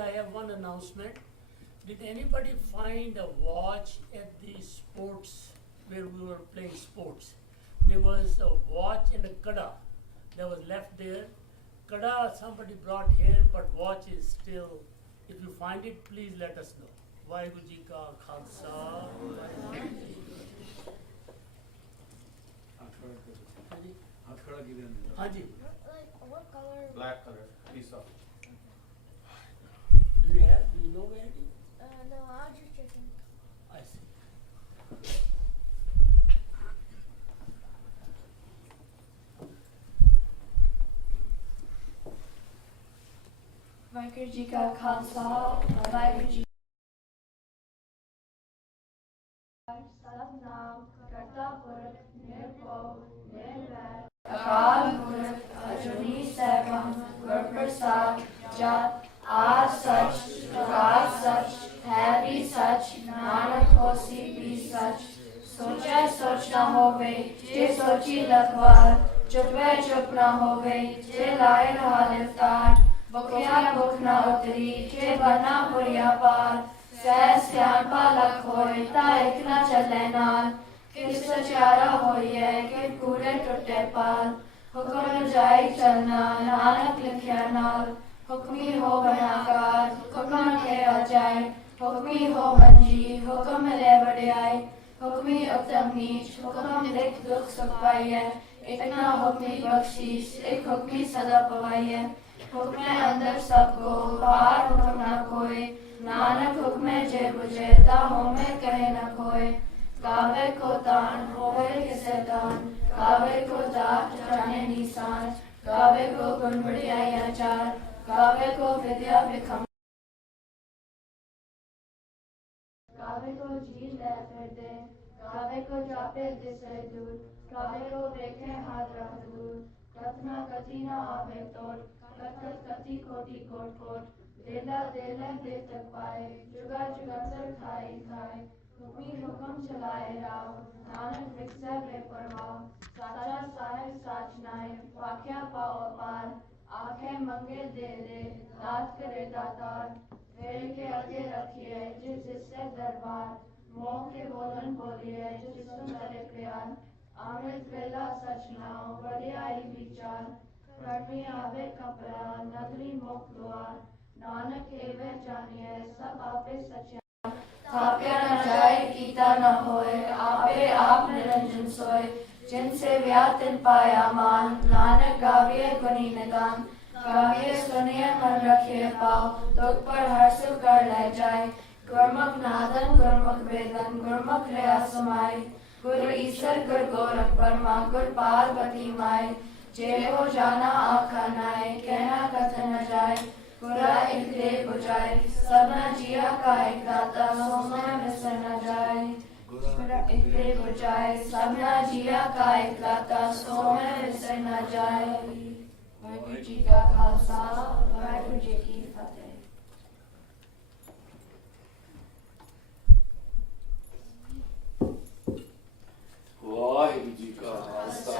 I have one announcement. Did anybody find a watch at the sports where we were playing sports? There was a watch and a kada that was left there. Kada somebody brought here, but watch is still. If you find it, please let us know. Vaheguru Ji Ka Khalsa. Haji. What color? Black color piece of. Do you know where it is? No, I was just checking. I see. Vaheguru Ji Ka Khalsa, Vaheguru Ji Satnam Karta Purakh Nirbhav Nirvair Akal Purakh Ajuni Saivam Gur Prasad Jat Aaj Sach Jugaad Sach है भी सच नानक होसी भी सच सोचा सोच न होवे जे सोची लखवार चुपे चुप न होवे जे लाए रहा लिफ्तार बुखिया बुख न उतरी जे बना बुरिया पार सह स्यापा लख होए ता एक न चले नाल किस सचारा होइए कि पूरे टुटे पाल हुक्म जाई चलना नानक लिखिया नाल हुक्मी हो बनाकार हुक्म के अजाए हुक्मी हो मंजी हुक्म ले बड़ाई हुक्मी उत्तम नीच हुक्म लिख दुख सुख पाइए इतना हुक्मी बख्शीश एक हुक्मी सदा पवाइए हुक्म अंदर सबको बाहर हुक्म न कोई नानक हुक्म जे बुझे ता होमे कहे न कोई कावे को तान होवे किसे दान कावे को दात जाने निशान कावे को गुण बढ़ियाई आचार कावे को विद्या विखम कावे को झील ले फिर दे कावे को जापे दिसे दूर कावे को देखे हाथ रह दूर कतना कति न आवे तोड़ कत कति कोटि कोट कोट देला देले दे तक पाए जुगा जुगंतर खाई खाए हुक्मी हुक्म चलाए राव नानक विकसे बेपरवाह साचा साहेब साच नाय वाक्या पाओ पार आंखें मंगे दे दे दात करे दातार वेल के आगे रखिए जिससे दरबार मोह के बोलन बोलिए जिस सुंदर प्यार अमृत वेला सच नाओ बढ़ियाई विचार कर्मी आवे कपड़ा नगरी मुख द्वार नानक एवे जानिए सब आपे सच्चा थाप्या न जाए कीता न होए आपे आप निरंजन सोए जिनसे व्यातिन पाया मान नानक गाविए गुनी निदान गाविए सुनिए मन रखिए पाओ तुझ पर हर्ष कर ले जाए गुरमुख नादन गुरमुख वेदन गुरमुख रया समाए गुर ईश्वर गुर गोरख परमा गुर पार्वती माए जे हो जाना आखा नाए कहना कथन न जाए गुरा एक दे बुझाए सबना जिया का एक दाता सोना बिसर न जाए गुरा एक दे बुझाए सबना जिया का एक दाता सोना बिसर न जाए वाहिगुरु जी का खालसा वाहिगुरु जी की फतेह। वाहिगुरु जी का खालसा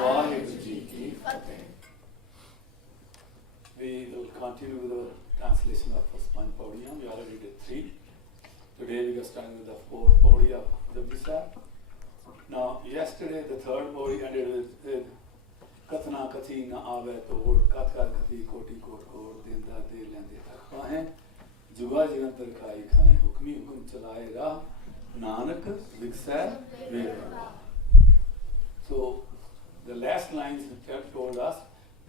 वाहिगुरु जी की फतेह। We will continue with the translation of first 5 podium. We already did 3. Today we are starting with the 4th podium of the Bisa. Now yesterday the 3rd podium ended with कतना कथी न आवे तोड़ कातकार कथी कोटि कोट कोट देंदा दे लेंदे तक पाए जुगा जुगंतर खाई खाए हुक्मी हुक्म चलाए राह Nanak Viksai Veda. So the last lines have told us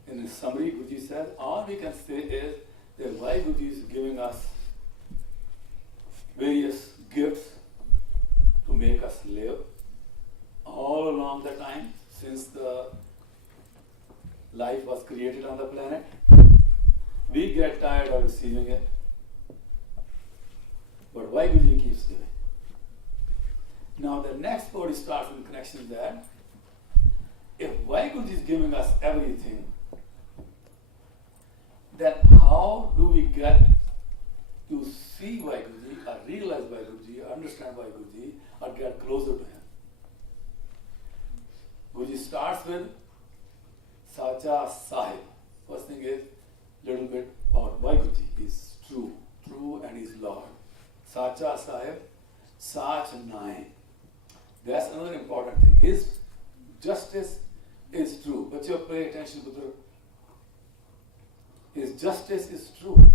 in the summary, Guruji said, all we can say is that why Guruji is giving us various gifts to make us live all along the time since the life was created on the planet. We get tired of receiving it. But why Guruji keeps giving? Now the next body starts in connection that if why Guruji is giving us everything, then how do we get to see why Guruji, or realize why Guruji, or understand why Guruji, or get closer to him? Guruji starts with Sacha Sahib. First thing is little bit about why Guruji is true and is Lord. Sacha Sahib, Sach Nine. That's another important thing. His justice is true. But you pay attention to his justice is true.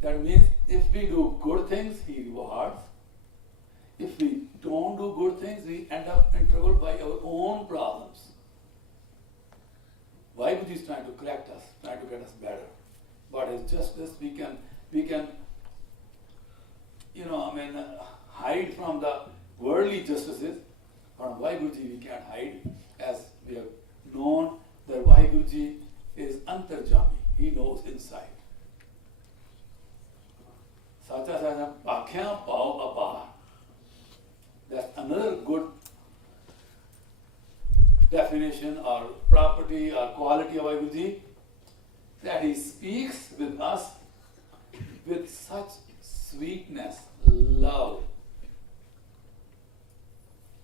That means if we do good things, he rewards. If we don't do good things, we end up in trouble by our own problems. Why Guruji is trying to correct us, trying to get us better. But his justice, we can hide from the worldly justices. From why Guruji we can't hide, as we have known that why Guruji is antarjami. He knows inside. Sacha Sahib, Pakhya Pao Apar. That's another good definition or property or quality of Guruji, that he speaks with us with such sweetness, love.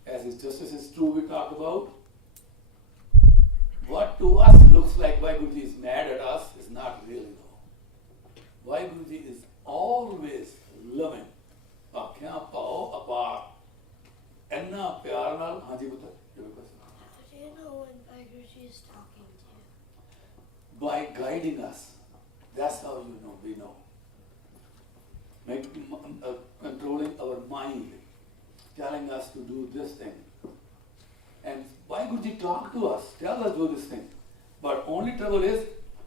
As his justice is true, we talk about. What to us looks like why Guruji is mad at us is not really though. Why Guruji is always loving. Pakhya Pao Apar. Enna pyar nal. Hanji putra, you have a question? How do you know when Guruji is talking to you? By guiding us. That's how you know, we know. Controlling our mind, telling us to do this thing. And why Guruji talk to us, tell us do this thing. But only trouble is,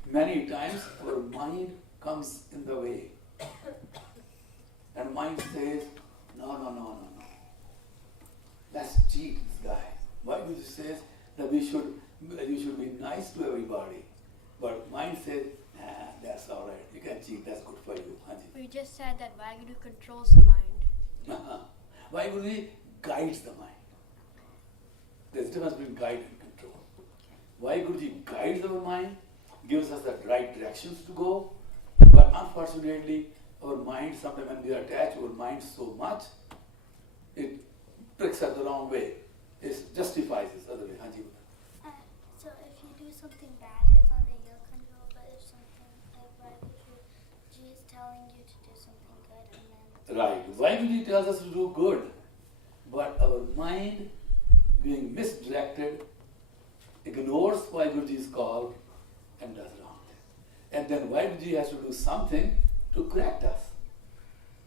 many times our mind comes in the way. And mind says, no. Let's cheat this guy. Why Guruji says that you should be nice to everybody. But mind says, that's all right. You can cheat. That's good for you. Hanji. We just said that Vaheguru controls the mind. Why Guruji guides the mind. There's a difference between guide and control. Why Guruji guides our mind, gives us the right directions to go, but unfortunately, our mind, sometimes when we are attached to our mind so much, it tricks us the wrong way. It justifies this other way. Hanji. So if you do something bad, it's under your control, but if something like Vaheguru is telling you to do something good and then... Right. Why Guruji tells us to do good, but our mind, being misdirected, ignores why Guruji is called and does wrong. And then why Guruji has to do something to correct us,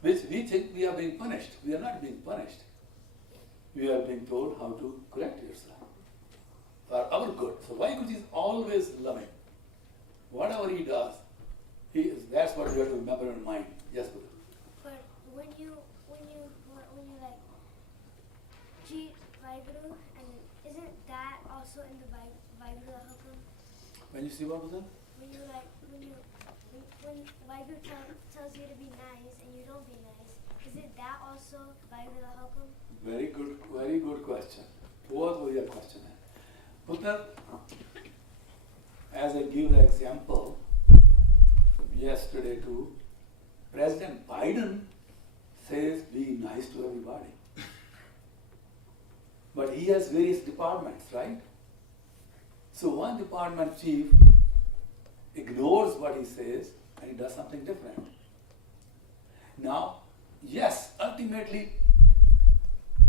which we think we are being punished. We are not being punished. We are being told how to correct yourself for our good. So why Guruji is always loving. Whatever he does, that's what we have to remember in mind. Yes, Guru. But when you like cheat Vaheguru, and isn't that also in the Vaheguru Hukum? When you see what was that? When Vaheguru tells you to be nice and you don't be nice, isn't that also Vaheguru Hukum? Very good question. What was your question? Putra, as I give the example yesterday too, President Biden says be nice to everybody. But he has various departments, right? So one department chief ignores what he says and he does something different. Now, yes, ultimately,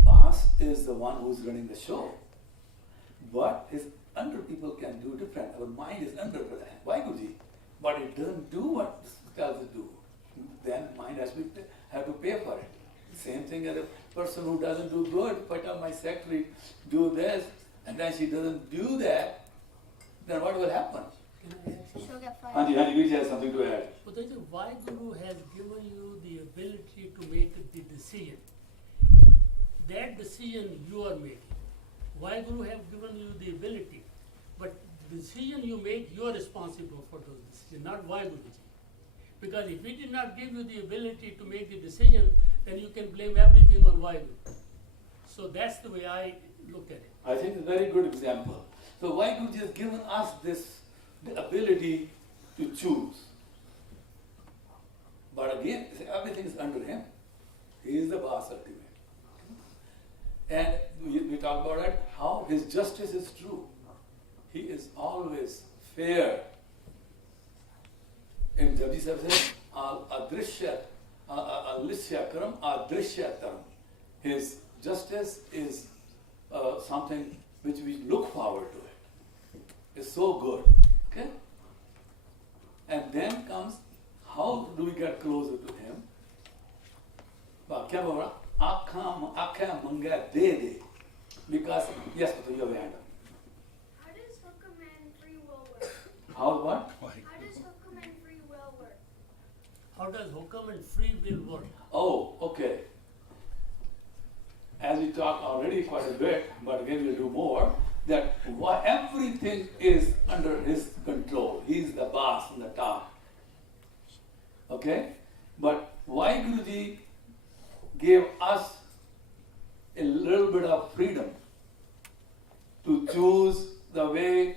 boss is the one who's running the show. But his under people can do different. Our mind is under that. Why Guruji? But it doesn't do what it tells it to do. Then mind has to pay for it. Same thing as a person who doesn't do good, but my secretary do this, and then she doesn't do that, then what will happen? Can I add something? She'll get fired. Hanji, Hanji, Vijay has something to add. But then why Guru has given you the ability to make the decision. That decision you are making. Why Guru have given you the ability? But the decision you make, you are responsible for those decisions, not why Guruji. Because if we did not give you the ability to make the decision, then you can blame everything on why Guru. So that's the way I look at it. I think it's a very good example. So Guruji has given us the ability to choose. But again, everything is under him. He is the boss ultimately. And we talk about it, how his justice is true. He is always fair. And Jaji Sahib says, adrishya, alishya adrishya taram. His justice is something which we look forward to it. It's so good. Okay? And then comes, how do we get closer to him? Because, yes, you have a hand up. How does Hookham and free will work? How what? How does Hookham and free will work? How does Hukam and free will work? Oh, okay. As we talked already quite a bit, but again we'll do more, that everything is under his control. He's the boss on the top. Okay? But why Guruji gave us a little bit of freedom to choose the way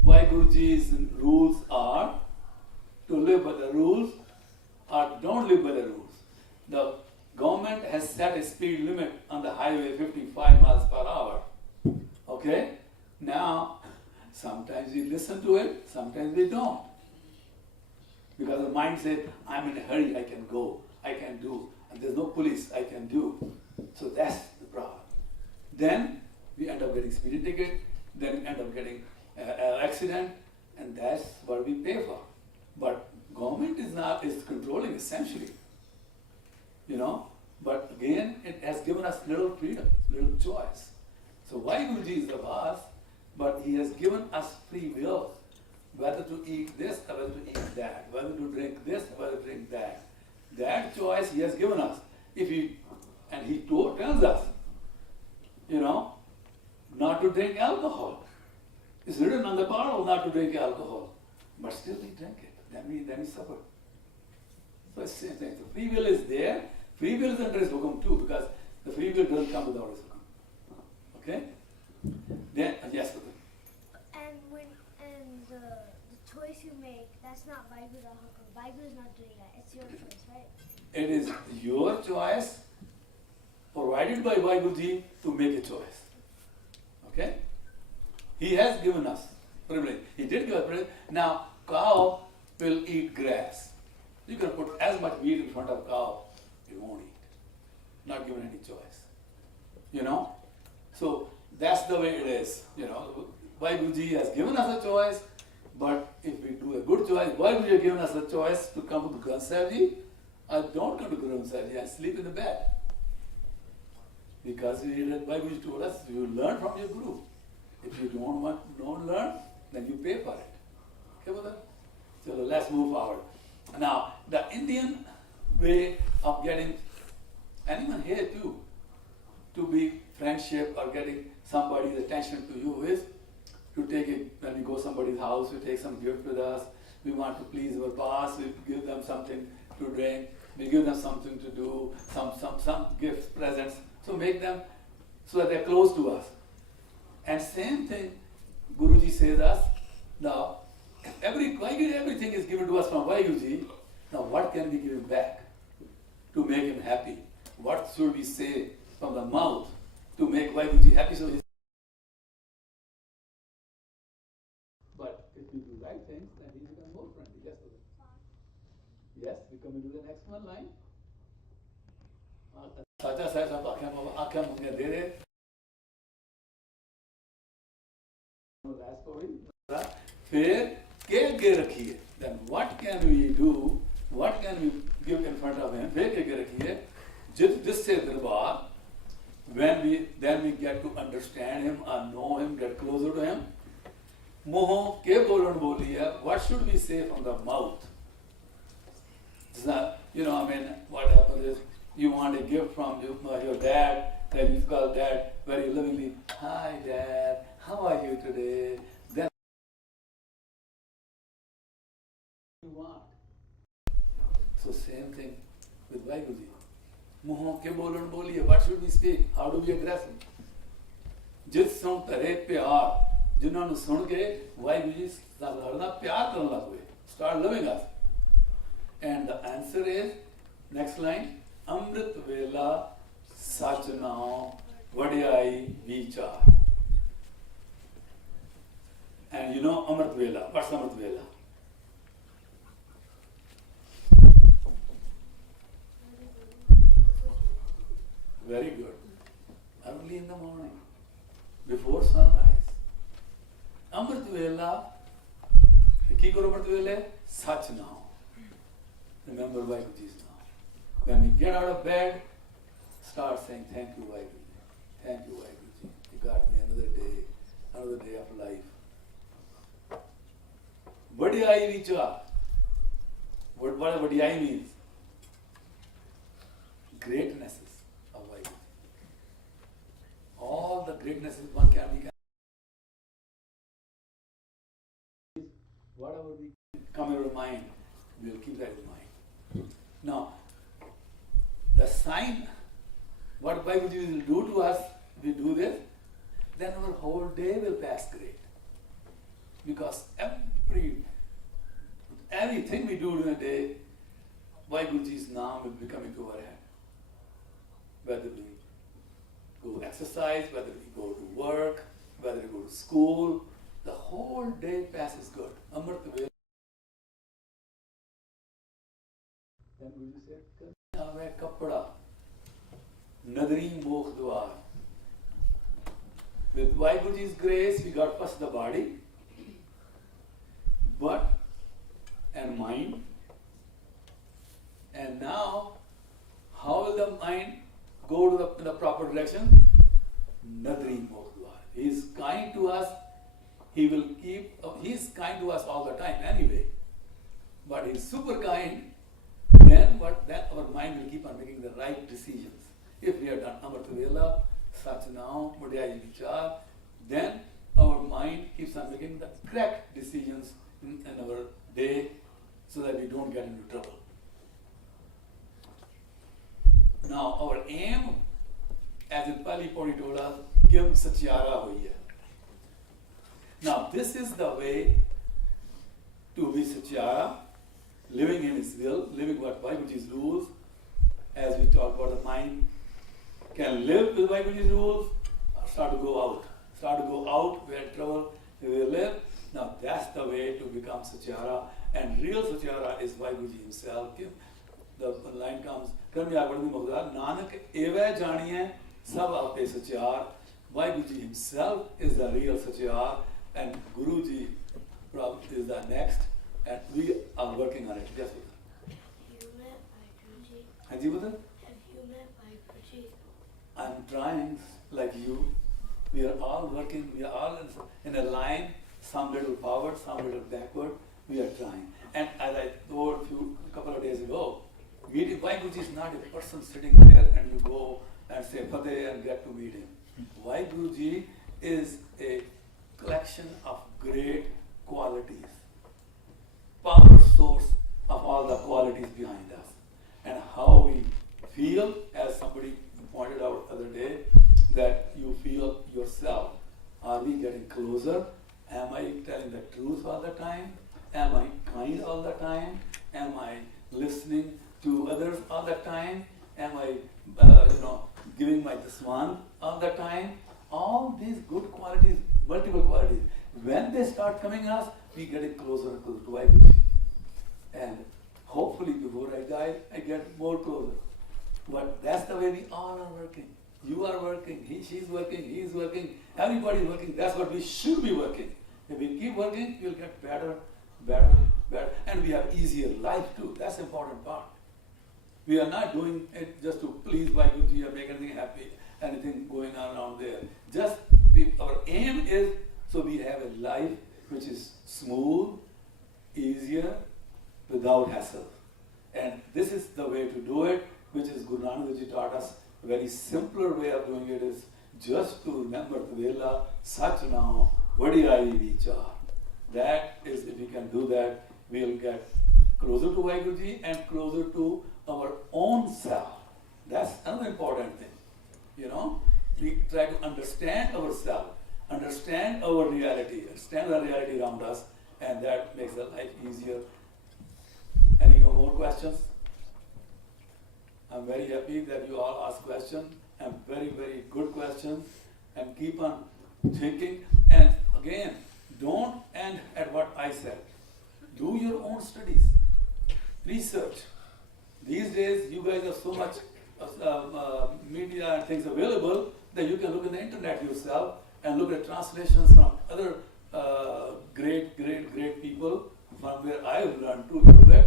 why Guruji's rules are, to live by the rules or don't live by the rules. The government has set a speed limit on the highway 55 miles per hour. Okay? Now, sometimes we listen to it, sometimes we don't. Because the mind says, I'm in a hurry, I can go, I can do, and there's no police, I can do. So that's the problem. Then we end up getting speeding ticket, then we end up getting an accident, and that's what we pay for. But government is controlling essentially, you know. But again, it has given us little freedom, little choice. So why Guruji is the boss, but he has given us free will, whether to eat this or whether to eat that, whether to drink this or whether to drink that. That choice he has given us. And he tells us, you know, not to drink alcohol. It's written on the bottle not to drink alcohol, but still we drink it. Then we suffer. So it's the same thing. So free will is there. Free will is under his hukam too, because the free will doesn't come without his hukam. Okay? Then, yes, And the choice you make, that's not Vaigu or Hukam. Vaigu is not doing that. It's your choice, right? it is your choice provided by Guruji to make a choice. Okay? He has given us privilege. He did give us privilege. Now, cow will eat grass. You can put as much meat in front of cow, it won't eat. Not given any choice. You know? So, that's the way it is. You know, Guruji has given us a choice, but if we do a good choice, Guruji has given us a choice to come to Granth Sahib Ji, or don't come to Granth Sahib Ji and sleep in the bed. Because Guruji told us, you learn from your Guru. If you don't learn, then you pay for it. Okay, brother? So let's move forward. Now, the Indian way of getting anyone here too, to be friendship or getting somebody's attention to you is to take it, when we go to somebody's house, we take some gift with us, we want to please our boss, we give them something to drink, we give them something to do, some gifts, presents, so make them so that they're close to us. And same thing, Guruji says us, now, everything is given to us from Guruji, now what can we give him back to make him happy? What should we say from the mouth to make Guruji happy? So but if we do right things, then he becomes more friendly. Yes, yes, we come into the next one line. Sacha says, आँखें मुझे दे दे. Last story. फिर के रखिए. Then what can we do? What can we give in front of him? फिर के रखिए. This says Darbar, when we get to understand him or know him, get closer to him. Moho ke bolan boliya, what should we say from the mouth? It's not, what happens is you want a gift from your dad, then you call dad very lovingly, hi dad, how are you today? Then you want. So same thing with Vaiguruji. Muho ke bolan boliye, what should we speak? How do we address him? जिस सुन तरे प्यार, जिन्होंने सुन के वाहिगुरु जी लड़ना प्यार करने लगे, start loving us. And the answer is, next line, Amrit Vela Sach Nao Vadiyai Vichar. And you know Amrit Vela. What's Amrit Vela? Very good. Early in the morning, before sunrise. Amrit Vela, ki karo Amrit Vela? Sach Nao. Remember Vaiguruji's now. When we get out of bed, start saying, thank you, Vaiguruji. Thank you, Vaiguruji. You got me another day of life. Vadiyai Vicha. What Vadiyai means? Greatnesses of Vaiguruji. All the greatnesses one can be. Whatever we come in our mind, we'll keep that in mind. Now, the sign, what Vaiguruji will do to us, we do this, then our whole day will pass great. Because everything we do in a day, Vaiguruji's name will be coming to our head. Whether we go exercise, whether we go to work, whether we go to school, the whole day passes good. Amrit Vela. Then Guruji said, Kanya Kappada, Nadri Mokh Dwar. With Vaiguruji's grace, we got first the body, butt and mind. And now, how will the mind go to the proper direction? Nadri Mokh Dwar. He is kind to us. He is kind to us all the time anyway. But he is super kind. Then our mind will keep on making the right decisions. If we have done Amrit Vela, Sachanao, Vadiyai Vichar, then our mind keeps on making the correct decisions in our day so that we don't get into trouble. Now our aim, as in Pali Pori told us, Kim Satyara Hoiya. Now this is the way to be Satyara, living in his will, living what Vaiguruji's rules, as we talk about the mind, can live with Vaiguruji's rules, or start to go out where trouble will live. Now that's the way to become Satyara, and real Satyara is Vaiguruji himself. The line comes, Nanak eva janiye sab aate Satyar. Vaiguruji himself is the real Satyar, and Guruji is the next, and we are working on it. Yes, Have you met Vaiguruji? Have you met Vaiguruji? I'm trying like you. We are all working, we are all in a line, some little forward, some little backward. We are trying. And as I told you a couple of days ago, Vaiguruji is not a person sitting there and you go and say Fateh and get to meet him. Vaiguruji is a collection of great qualities, power source of all the qualities behind us. And how we feel, as somebody pointed out the other day, that you feel yourself. Are we getting closer? Am I telling the truth all the time? Am I kind all the time? Am I listening to others all the time? Am I, giving my daswan all the time? All these good qualities, multiple qualities, when they start coming in us, we get it closer and closer to Vaiguruji. And hopefully before I die, I get more closer. But that's the way we all are working. You are working, she's working, he's working, everybody's working. That's what we should be working. If we keep working, we'll get better, and we have easier life too. That's the important part. We are not doing it just to please Vaiguruji or make anything happy, anything going on around there. Just our aim is so we have a life which is smooth, easier, without hassle. And this is the way to do it, which is Guru Nanak Dev Ji taught us. A very simpler way of doing it is just to remember Vela Sach Now, Vadiyai Vichar. That is, if we can do that, we'll get closer to Vaiguruji and closer to our own self. That's another important thing. You know, we try to understand ourselves, understand our reality, understand the reality around us, and that makes the life easier. Any more questions? I'm very happy that you all ask questions, and very, very good questions, and keep on thinking. And again, don't end at what I said. Do your own studies, research. These days, you guys have so much media and things available that you can look in the internet yourself and look at translations from other great people from where I have learned too a little bit.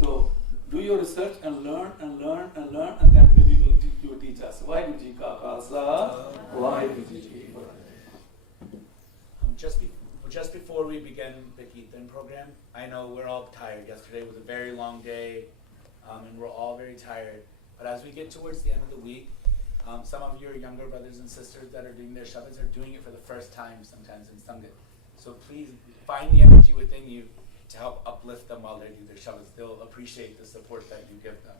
So do your research and learn, and then maybe you will teach us. Vaiguruji ka Khalsa, Vaiguruji ki Fateh. Just before we begin the Kirtan program, I know we're all tired. Yesterday was a very long day, and we're all very tired. But as we get towards the end of the week, some of your younger brothers and sisters that are doing their shabads are doing it for the first time sometimes in Sangat. So please find the energy within you to help uplift them while they do their shabads. They'll appreciate the support that you give them.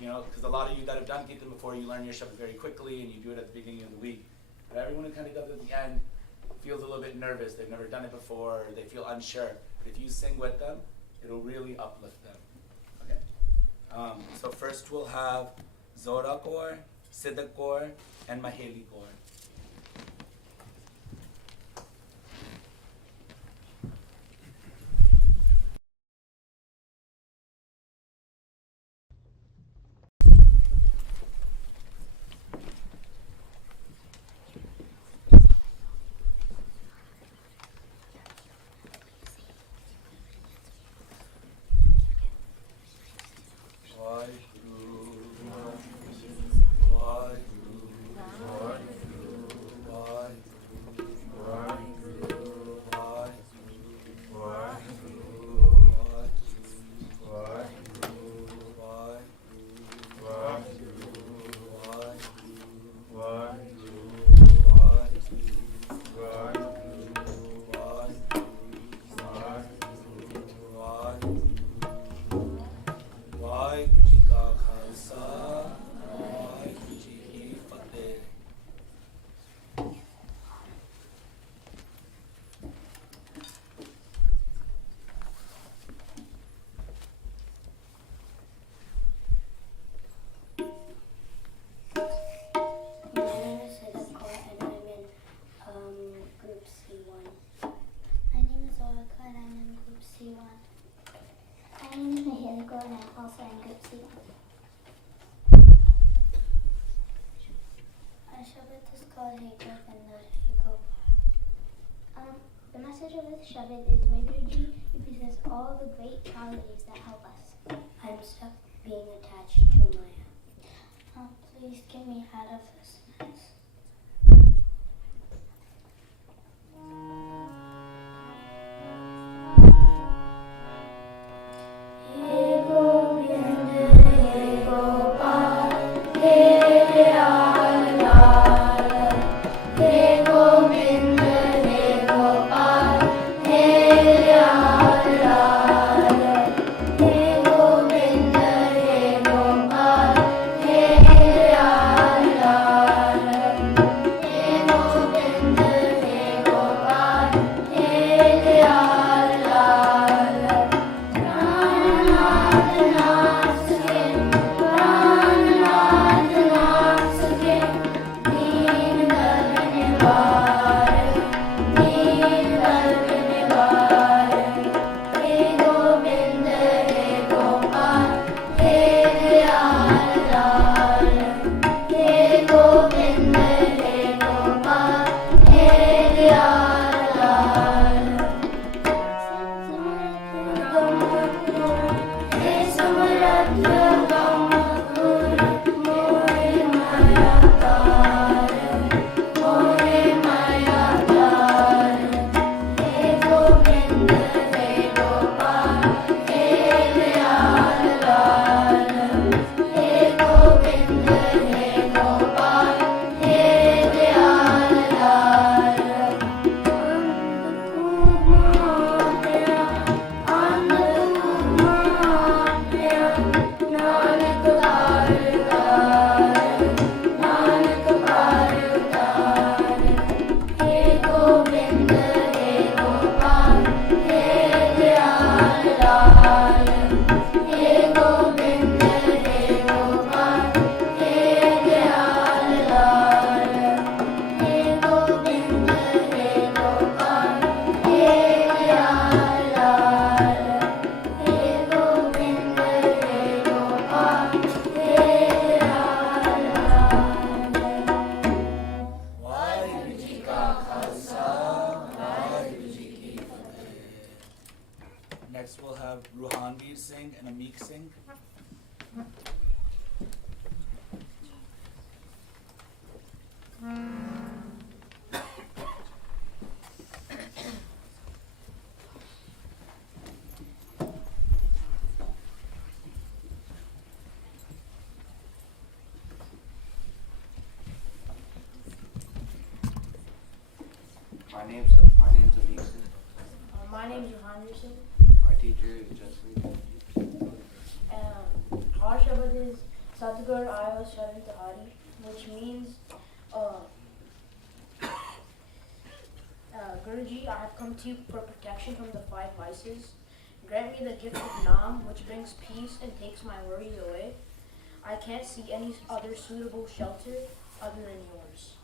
You know, because a lot of you that have done Kirtan before, you learn your shabad very quickly and you do it at the beginning of the week. But everyone who kind of does it at the end feels a little bit nervous. They've never done it before, or they feel unsure. But if you sing with them, it'll really uplift them. Okay? So first we'll have Zora Kaur, Siddha Kaur, and Maheli Kaur. Also in group C1. Our Shabbat is called Hegel and not Hegel. The message of this Shabbat is Vaiguruji represents all the great qualities that help us. I'm stuck being attached to Maya. Please get me out of this mess. have Ruhanveer sing and Amik sing. My name's Amik Singh. My name is Johan Anderson. Our teacher is Jaspreet. Our Shabad is Sadhguru Aya Sharan Tahari, which means, Guruji, I have come to you for protection from the 5 vices. Grant me the gift of Nam, which brings peace and takes my worries away. I can't see any other suitable shelter other than yours.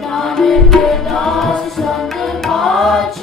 Nanak Das Sant Pache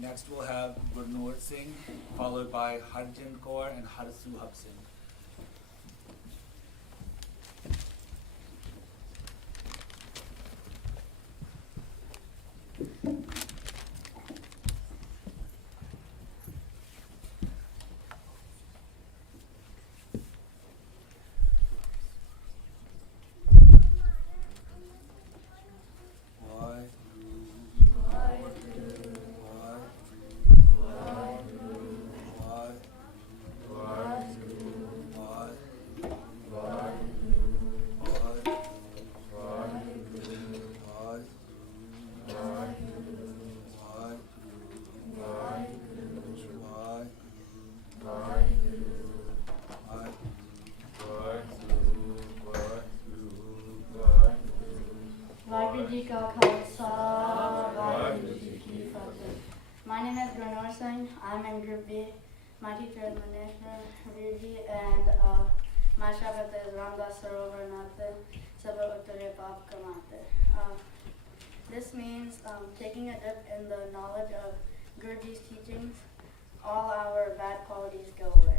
Next we'll have Gurnoor Singh, followed by Harjan Kaur and Harsu Hubson. My name is Gurnoor Singh. I'm in Group B. My teacher is Manisha Virji, and my Shabbat is Ramdas Sarovar Nate Sabha Uttare Pap Kamate. This means taking a dip in the knowledge of Guruji's teachings, all our bad qualities go away.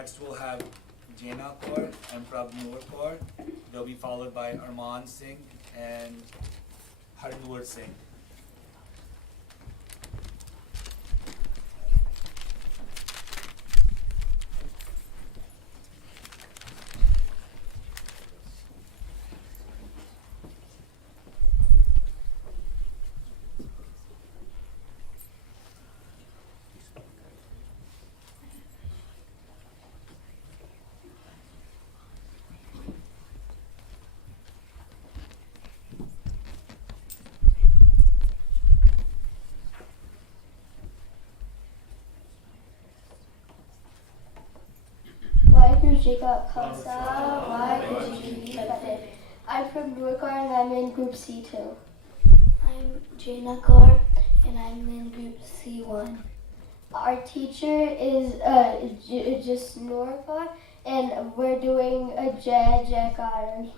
Next we'll have Jaina Kaur and Prabnoor Kaur. They'll be followed by Arman Singh and Harnoor Singh. Waheguru Ji Ka Khalsa, Waheguru Ji Ki Fateh. I'm from Durkar and I'm in Group C2. I'm Jaina Kaur and I'm in Group C1. Our teacher is just Norka and we're doing a Jai Jaikaran.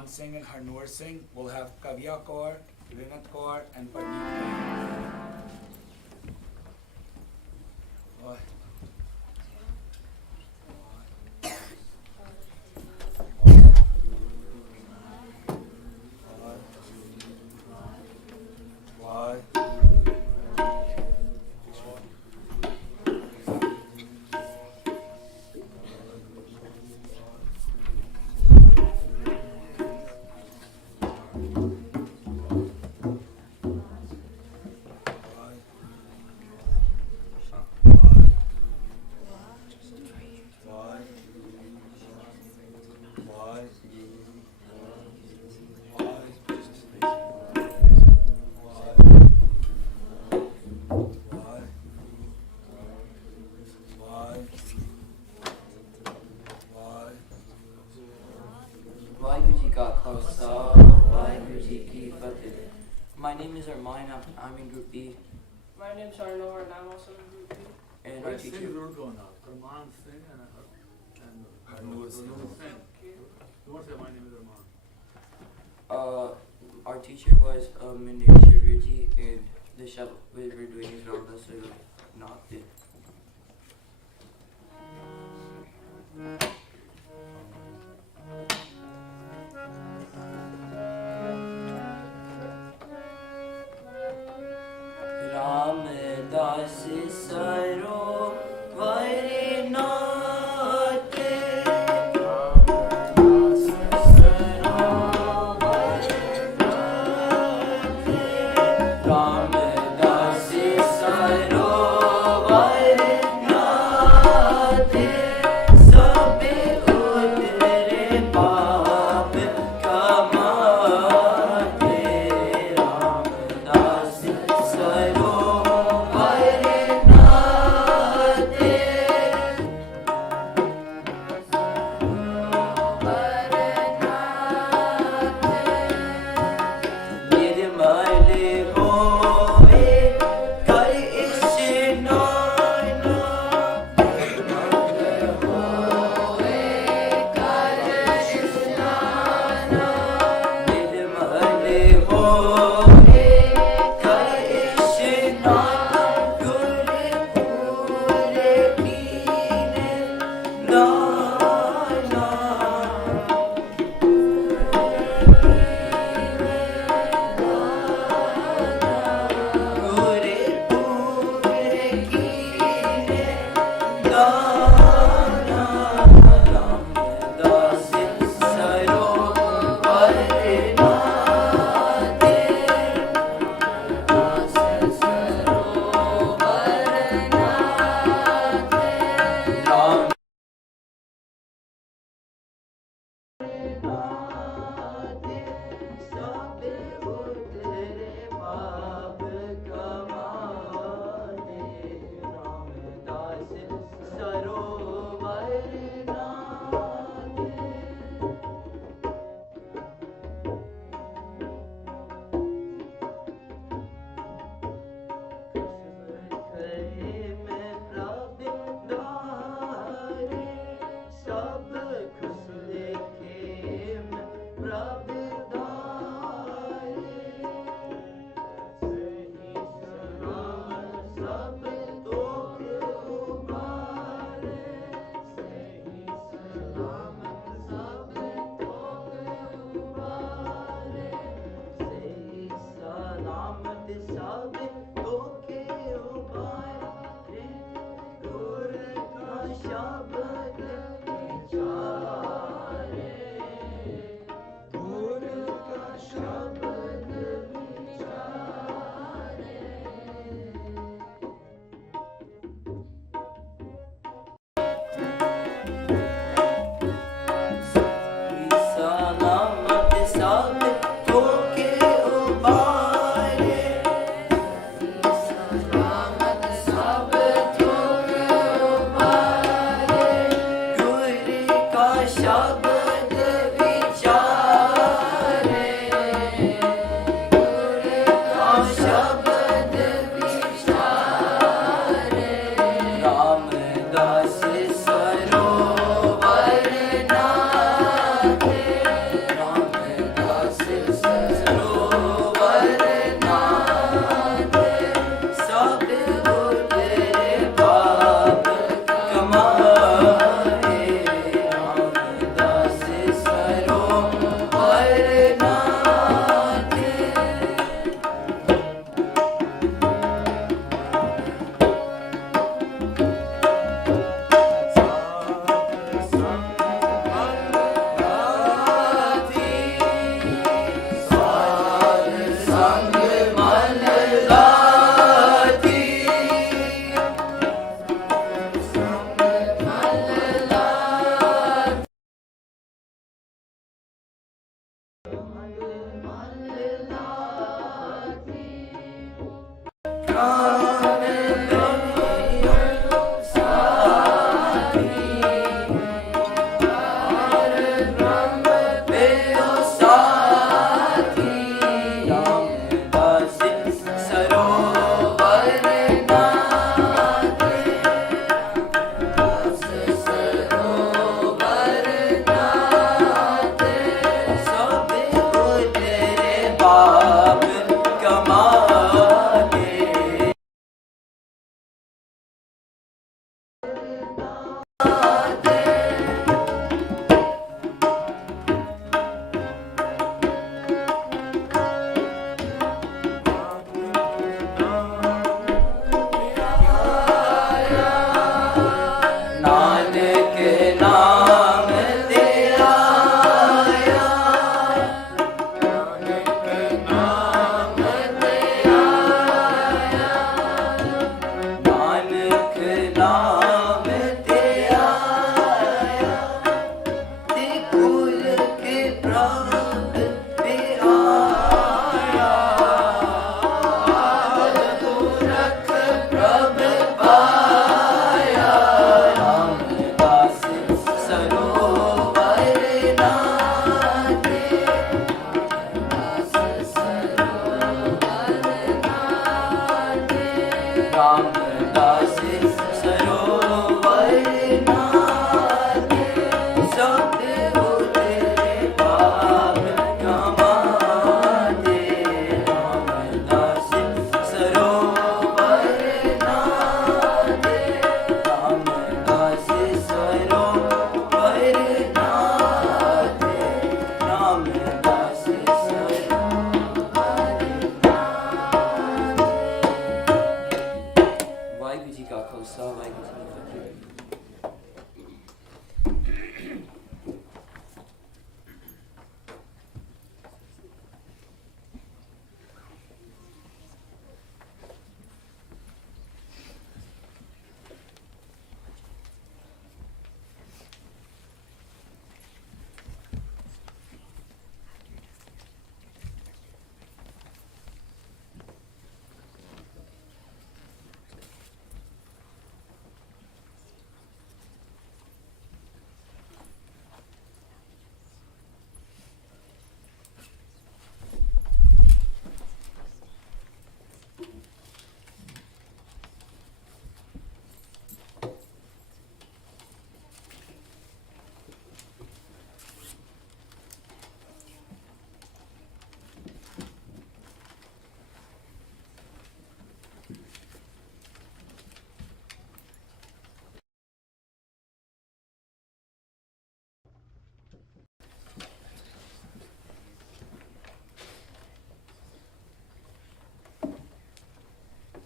Divaan Singh and Harnoor Singh will have Kavya Kaur, Rinat Kaur, and Parneet Kaur. Boy. Waheguru Ji Ka Khalsa, Waheguru Ji Ki Fateh. My name is Armine. I'm in Group B. My name's Arnor and I'm also in Group B. And our Wait, teacher. Singh don't go now. Arman Singh and Harnoor Singh. You won't say my name is Arman. Our teacher was Minish Ruji, and the shab we were doing is Ramba, so not it. Ramdas Saro Varinate Ramdas Saro Varinate Ramdas Saro Varinate Sabe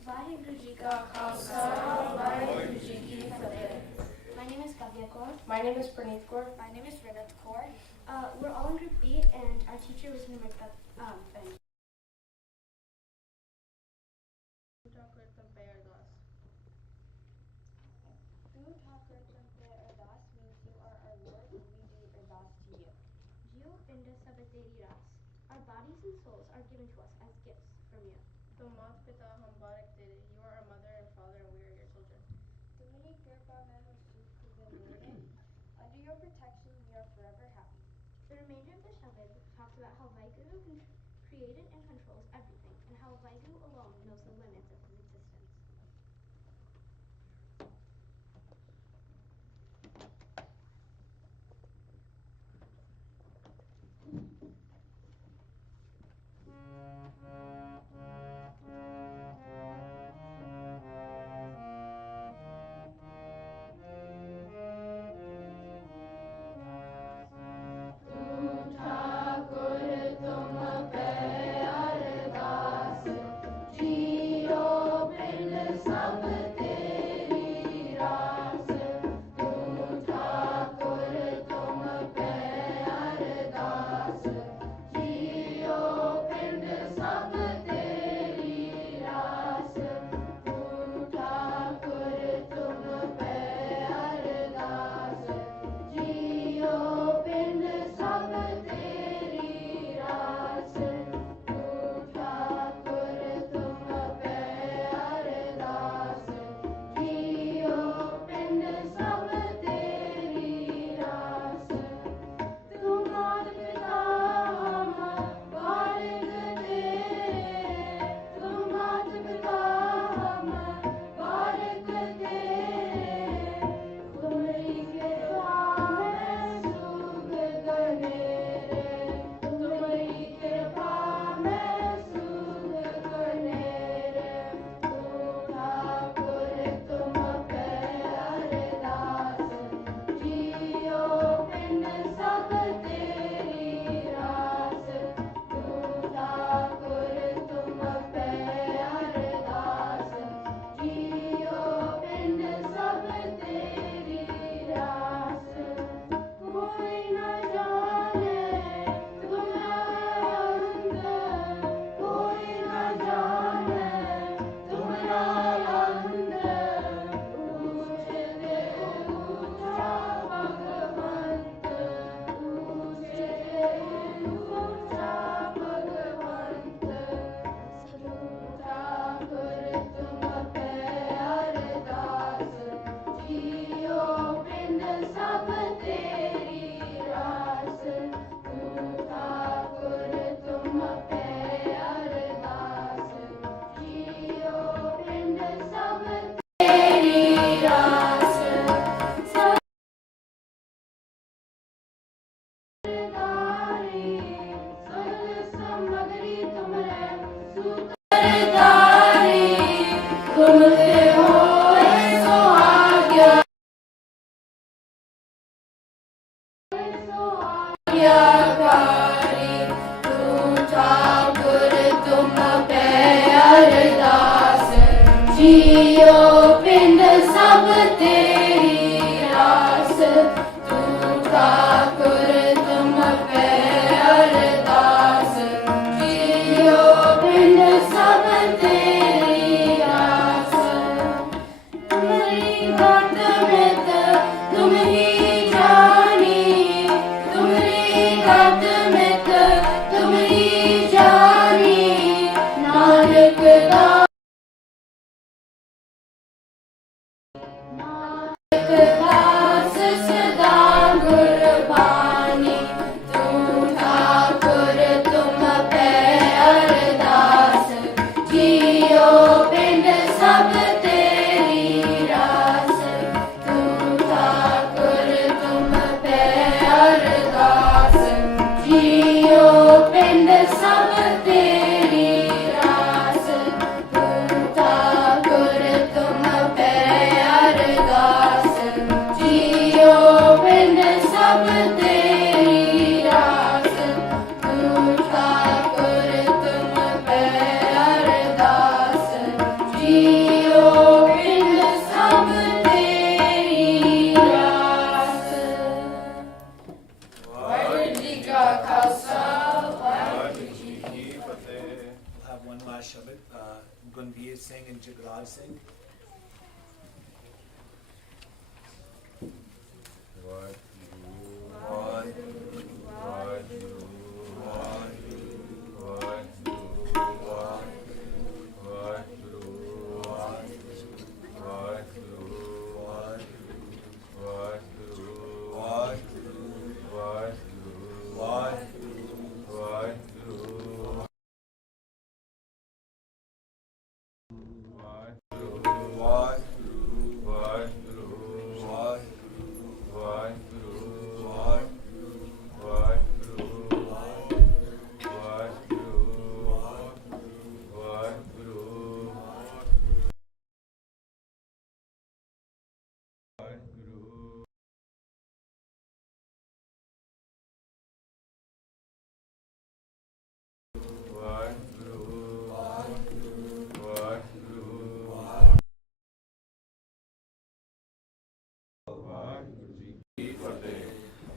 Waheguru ji का खालसा वाहिगुरु जी की फतेह. My name is Kavya Kaur. My name is Praneeth Kaur. My name is Vinod Kaur. We're all in group 8 and our teacher was Nimrita Ben. Tu Thakur Tumpe Ardas means you are our Lord and we do Ardas to you. Jiyo Pinda Sabateri Ras. Our bodies and souls are given to us as gifts from you. Tum Mat Pita Hum Barak Tere. You are our mother and father and we are your children. Tumhari Kirpa mein hum sukh zindagi mein. Under your protection we are forever happy. The remainder of the Shabad talks about how Vaiguru created and controls everything, and how Vaiguru alone knows the limits of his existence. Tu Thakur tum जियो पिंड सब तेरी रास तू ठाकुर तुम पे अरदास जियो पिंड सब तेरी रास तुम्हारी बात में तुम ही जानी तुम्हारी बात में तुम ही जानी नानक दास सदा गुरबानी तू ठाकुर तुम पे अरदास जियो पिंड सब तेरी रास तू ठाकुर तुम पे अरदास जियो पिंड सब तेरी रास तू ठाकुर तुम पे अरदास जियो पिंड सब तेरी रास तू ठाकुर तुम पे अरदास जियो पिंड सब तेरी रास वाहिगुरू जी का खालसा वाहिगुरू जी की फतेह We'll have one last Shabad, Gunbir Singh and Jagraj Singh.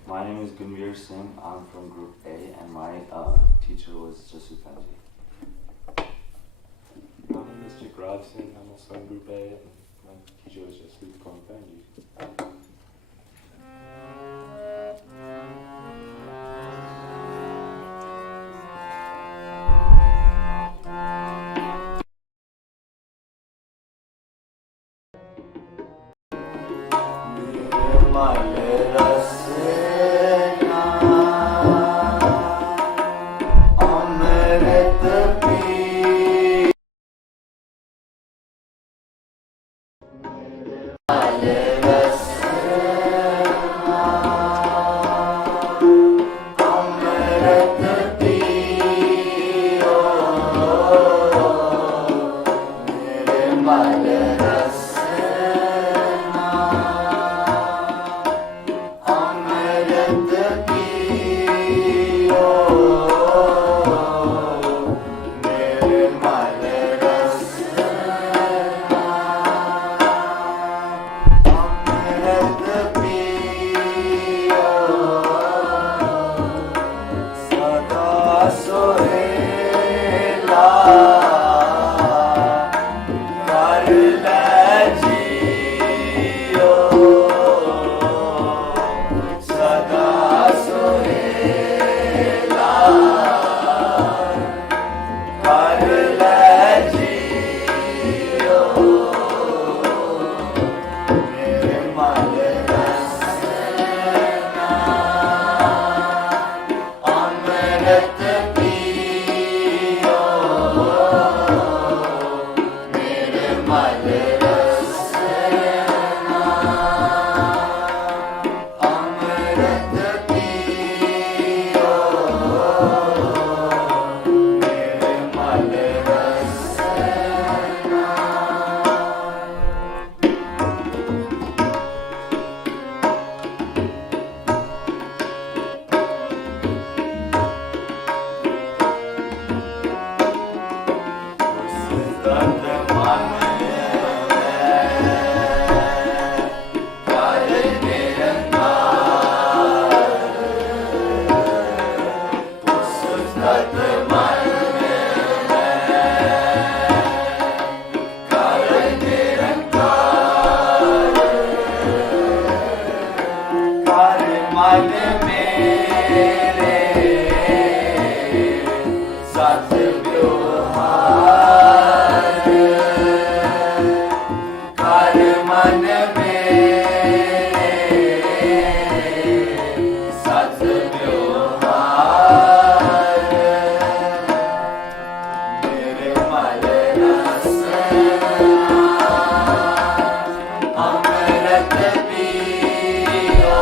My name is Gunbir Singh. I'm from Group A, and my teacher was Jasukanji. My name is Jagraj Singh. I'm also in Group A, and my teacher was Jasukanji. साथ व्यवहार कर मन मेरे साथ व्यवहार मेरे मल रसना अमृत पियो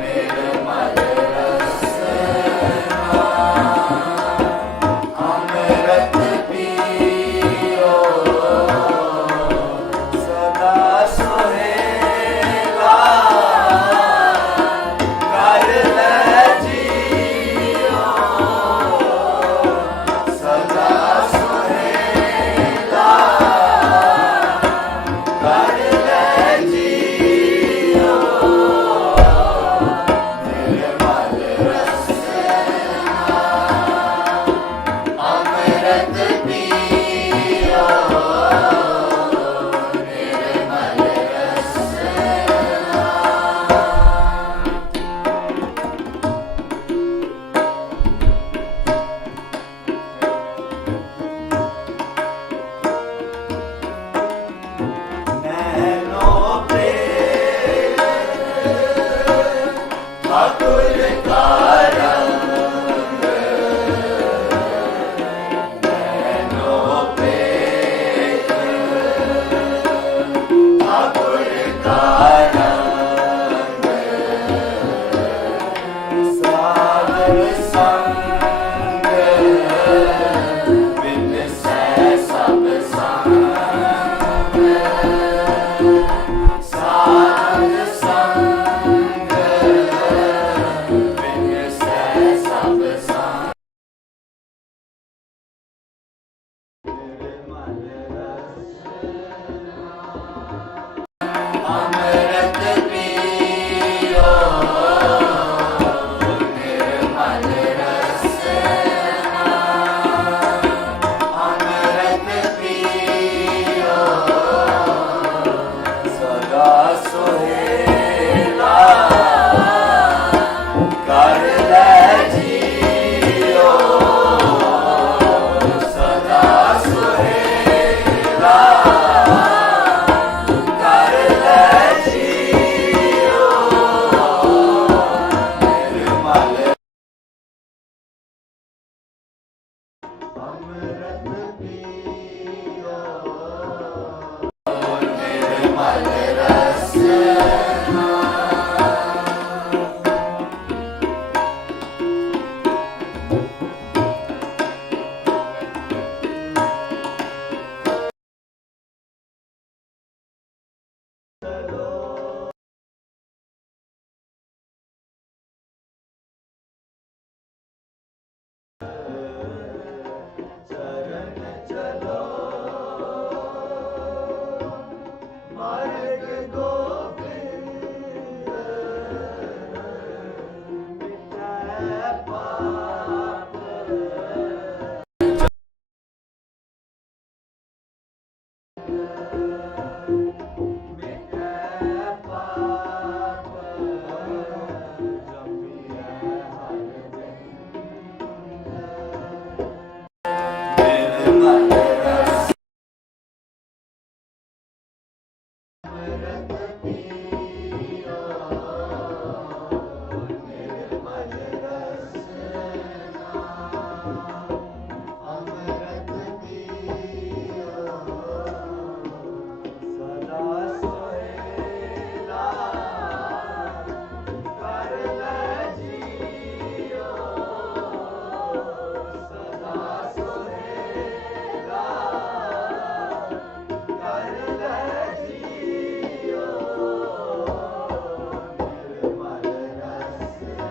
मेरे मल रसना अमृत पियो सदा सुहेला कर ले जियो सदा सुहेला कर ले जियो मेरे मल रसना अमृत पियो मेरे मल रसना नैनों पे ठाकुर का रंग नैनों पे ठाकुर का रंग सागर संग बिन से सब संग सागर संग बिन से सब संग मेरे मल रसना अमृत पियो मेरे मल रसना अमृत पियो सदा सुहेला कर ले जियो सदा सुहेला कर ले जियो मेरे मल अमृत पियो मेरे मल रसना चरण चलो मार्ग गोविंद मिटै पाप मिटै पाप जपिए हर दिन मेरे मल रसना अमृत पियो मेरे मल रसना अमृत पियो सदा सोहेला कर ले जियो सदा सोहेला कर ले जियो मेरे मल रसना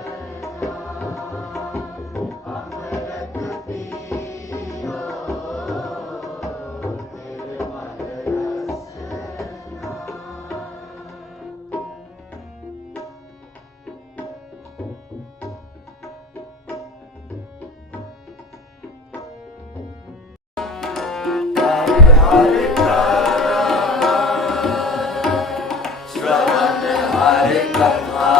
अमृत पियो मेरे मल रसना हर श्रवण हर कथा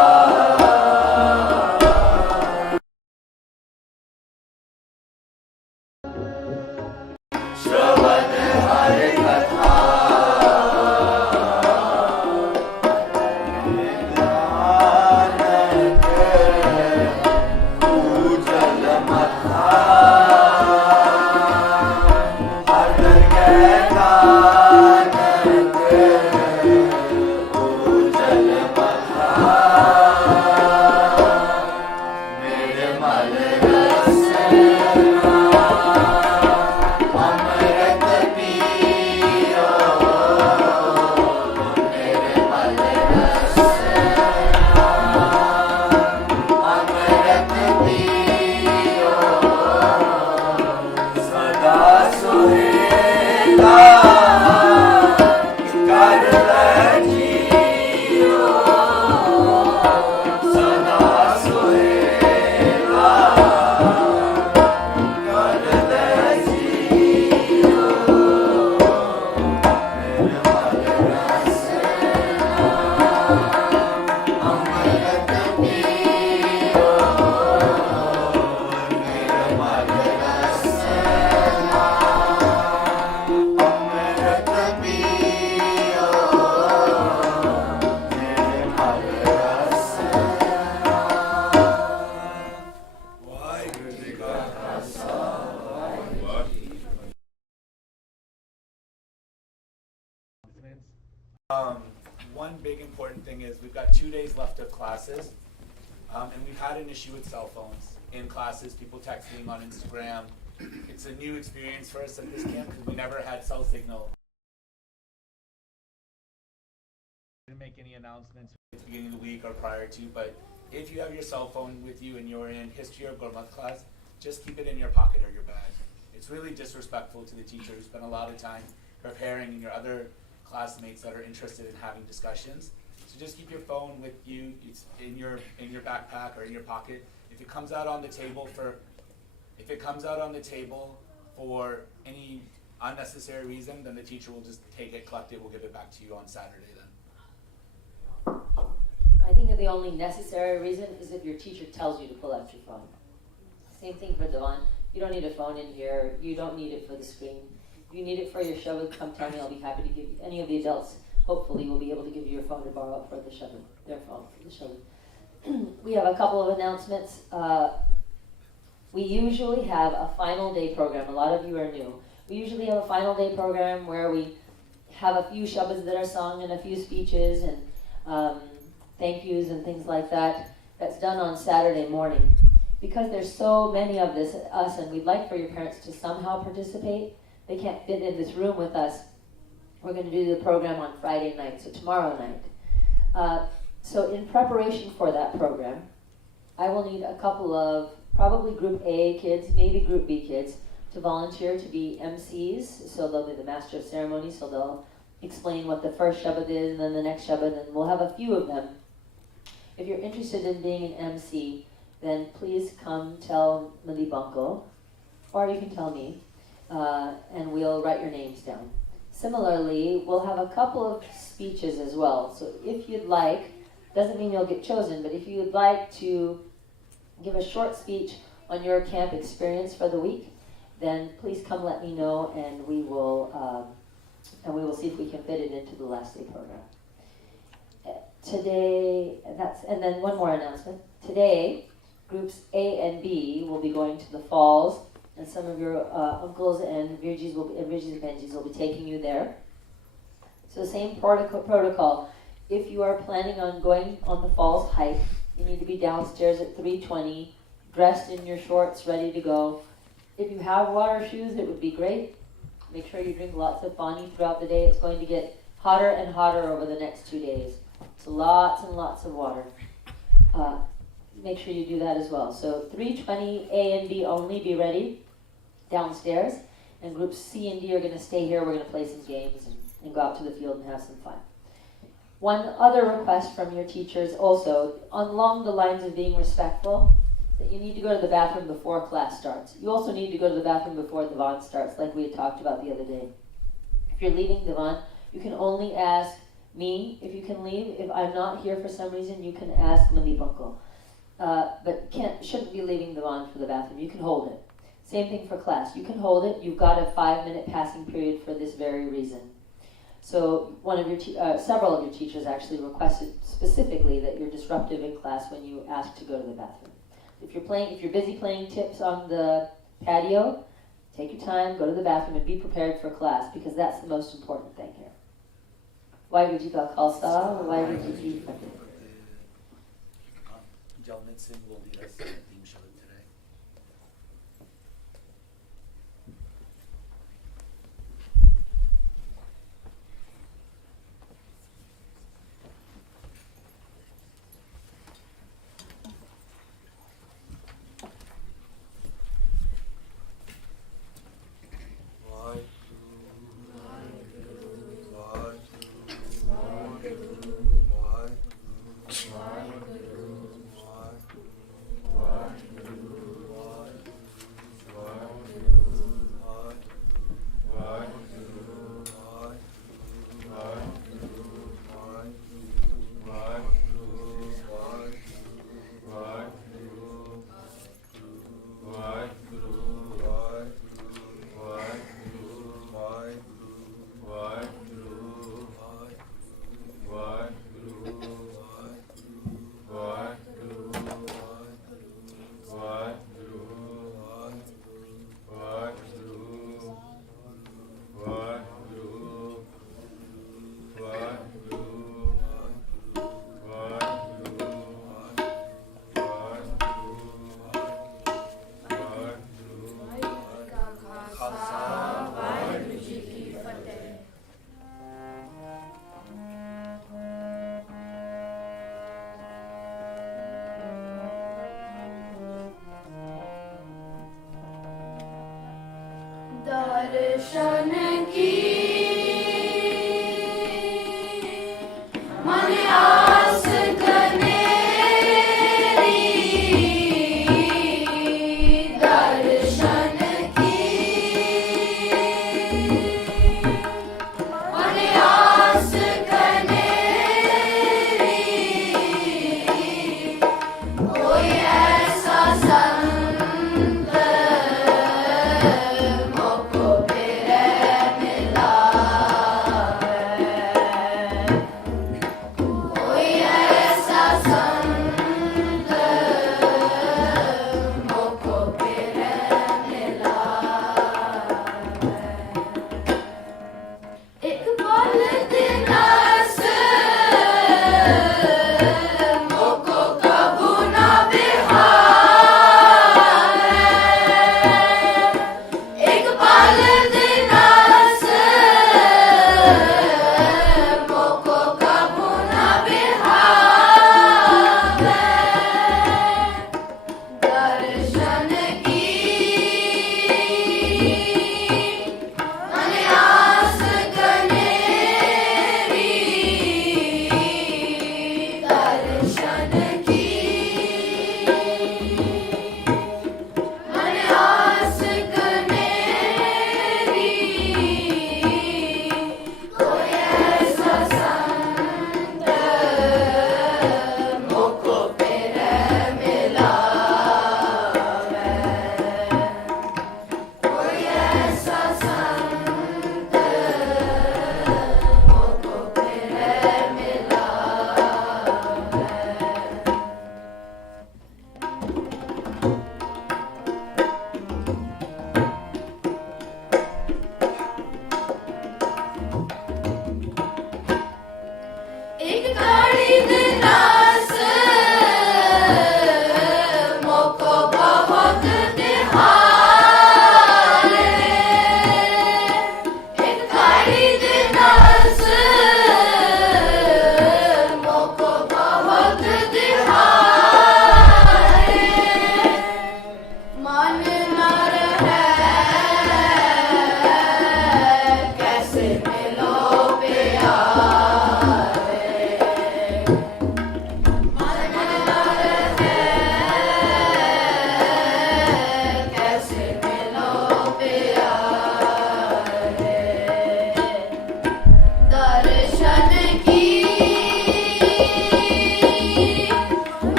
One big important thing is we've got 2 days left of classes, and we've had an issue with cell phones in classes, people texting on Instagram. It's a new experience for us at this camp because we never had cell signal. Didn't make any announcements at the beginning of the week or prior to, but if you have your cell phone with you and you're in history or Gurmat class, just keep it in your pocket or your bag. It's really disrespectful to the teacher who spent a lot of time preparing and your other classmates that are interested in having discussions. So just keep your phone with you. It's in your backpack or in your pocket. If it comes out on the table for any unnecessary reason, then the teacher will just take it, collect it, we'll give it back to you on Saturday then. I think that the only necessary reason is if your teacher tells you to pull out your phone. Same thing for Divaan. You don't need a phone in here. You don't need it for the screen. If you need it for your Shabbat, come tell me. I'll be happy to give you. Any of the adults, hopefully, will be able to give you your phone to borrow for the Shabbat, their phone for the Shabbat. We have a couple of announcements. We usually have a final day program. A lot of you are new. We usually have a final day program where we have a few Shabbats that are sung and a few speeches and thank yous and things like that. That's done on Saturday morning. Because there's so many of us and we'd like for your parents to somehow participate, they can't fit in this room with us. We're going to do the program on Friday night, so tomorrow night. So in preparation for that program, I will need a couple of probably Group A kids, maybe Group B kids, to volunteer to be MCs. So they'll be the Master of Ceremonies, so they'll explain what the first Shabbat is and then the next Shabbat, and we'll have a few of them. If you're interested in being an MC, then please come tell Mali Bunko, or you can tell me, and we'll write your names down. Similarly, we'll have a couple of speeches as well. So if you'd like, doesn't mean you'll get chosen, but if you'd like to give a short speech on your camp experience for the week, then please come let me know, and we will see if we can fit it into the last day program. Today, and then one more announcement. Today, groups A and B will be going to the falls, and some of your uncles and Virgis and Benjis will be taking you there. So same protocol. If you are planning on going on the falls hike, you need to be downstairs at 3:20, dressed in your shorts, ready to go. If you have water shoes, it would be great. Make sure you drink lots of pani throughout the day. It's going to get hotter and hotter over the next 2 days. So lots and lots of water. Make sure you do that as well. So 3:20 A and B only, be ready downstairs. And groups C and D are going to stay here. We're going to play some games and go out to the field and have some fun. One other request from your teachers also, along the lines of being respectful, that you need to go to the bathroom before class starts. You also need to go to the bathroom before Divaan starts, like we had talked about the other day. If you're leaving Divaan, you can only ask me if you can leave. If I'm not here for some reason, you can ask Mali Bunko. But shouldn't be leaving Divaan for the bathroom. You can hold it. Same thing for class. You can hold it. You've got a 5-minute passing period for this very reason. So several of your teachers actually requested specifically that you're disruptive in class when you ask to go to the bathroom. If you're busy playing tips on the patio, take your time, go to the bathroom, and be prepared for class, because that's the most important thing here. Waheguru Ka Khalsa, Waheguru Ji Ki Fateh. Jalmit Singh will lead us in Team Shabbat today. Why दर्शन की मन आस कनेरी दर्शन की मन आस कनेरी कोई ऐसा संत मोको फिर मिला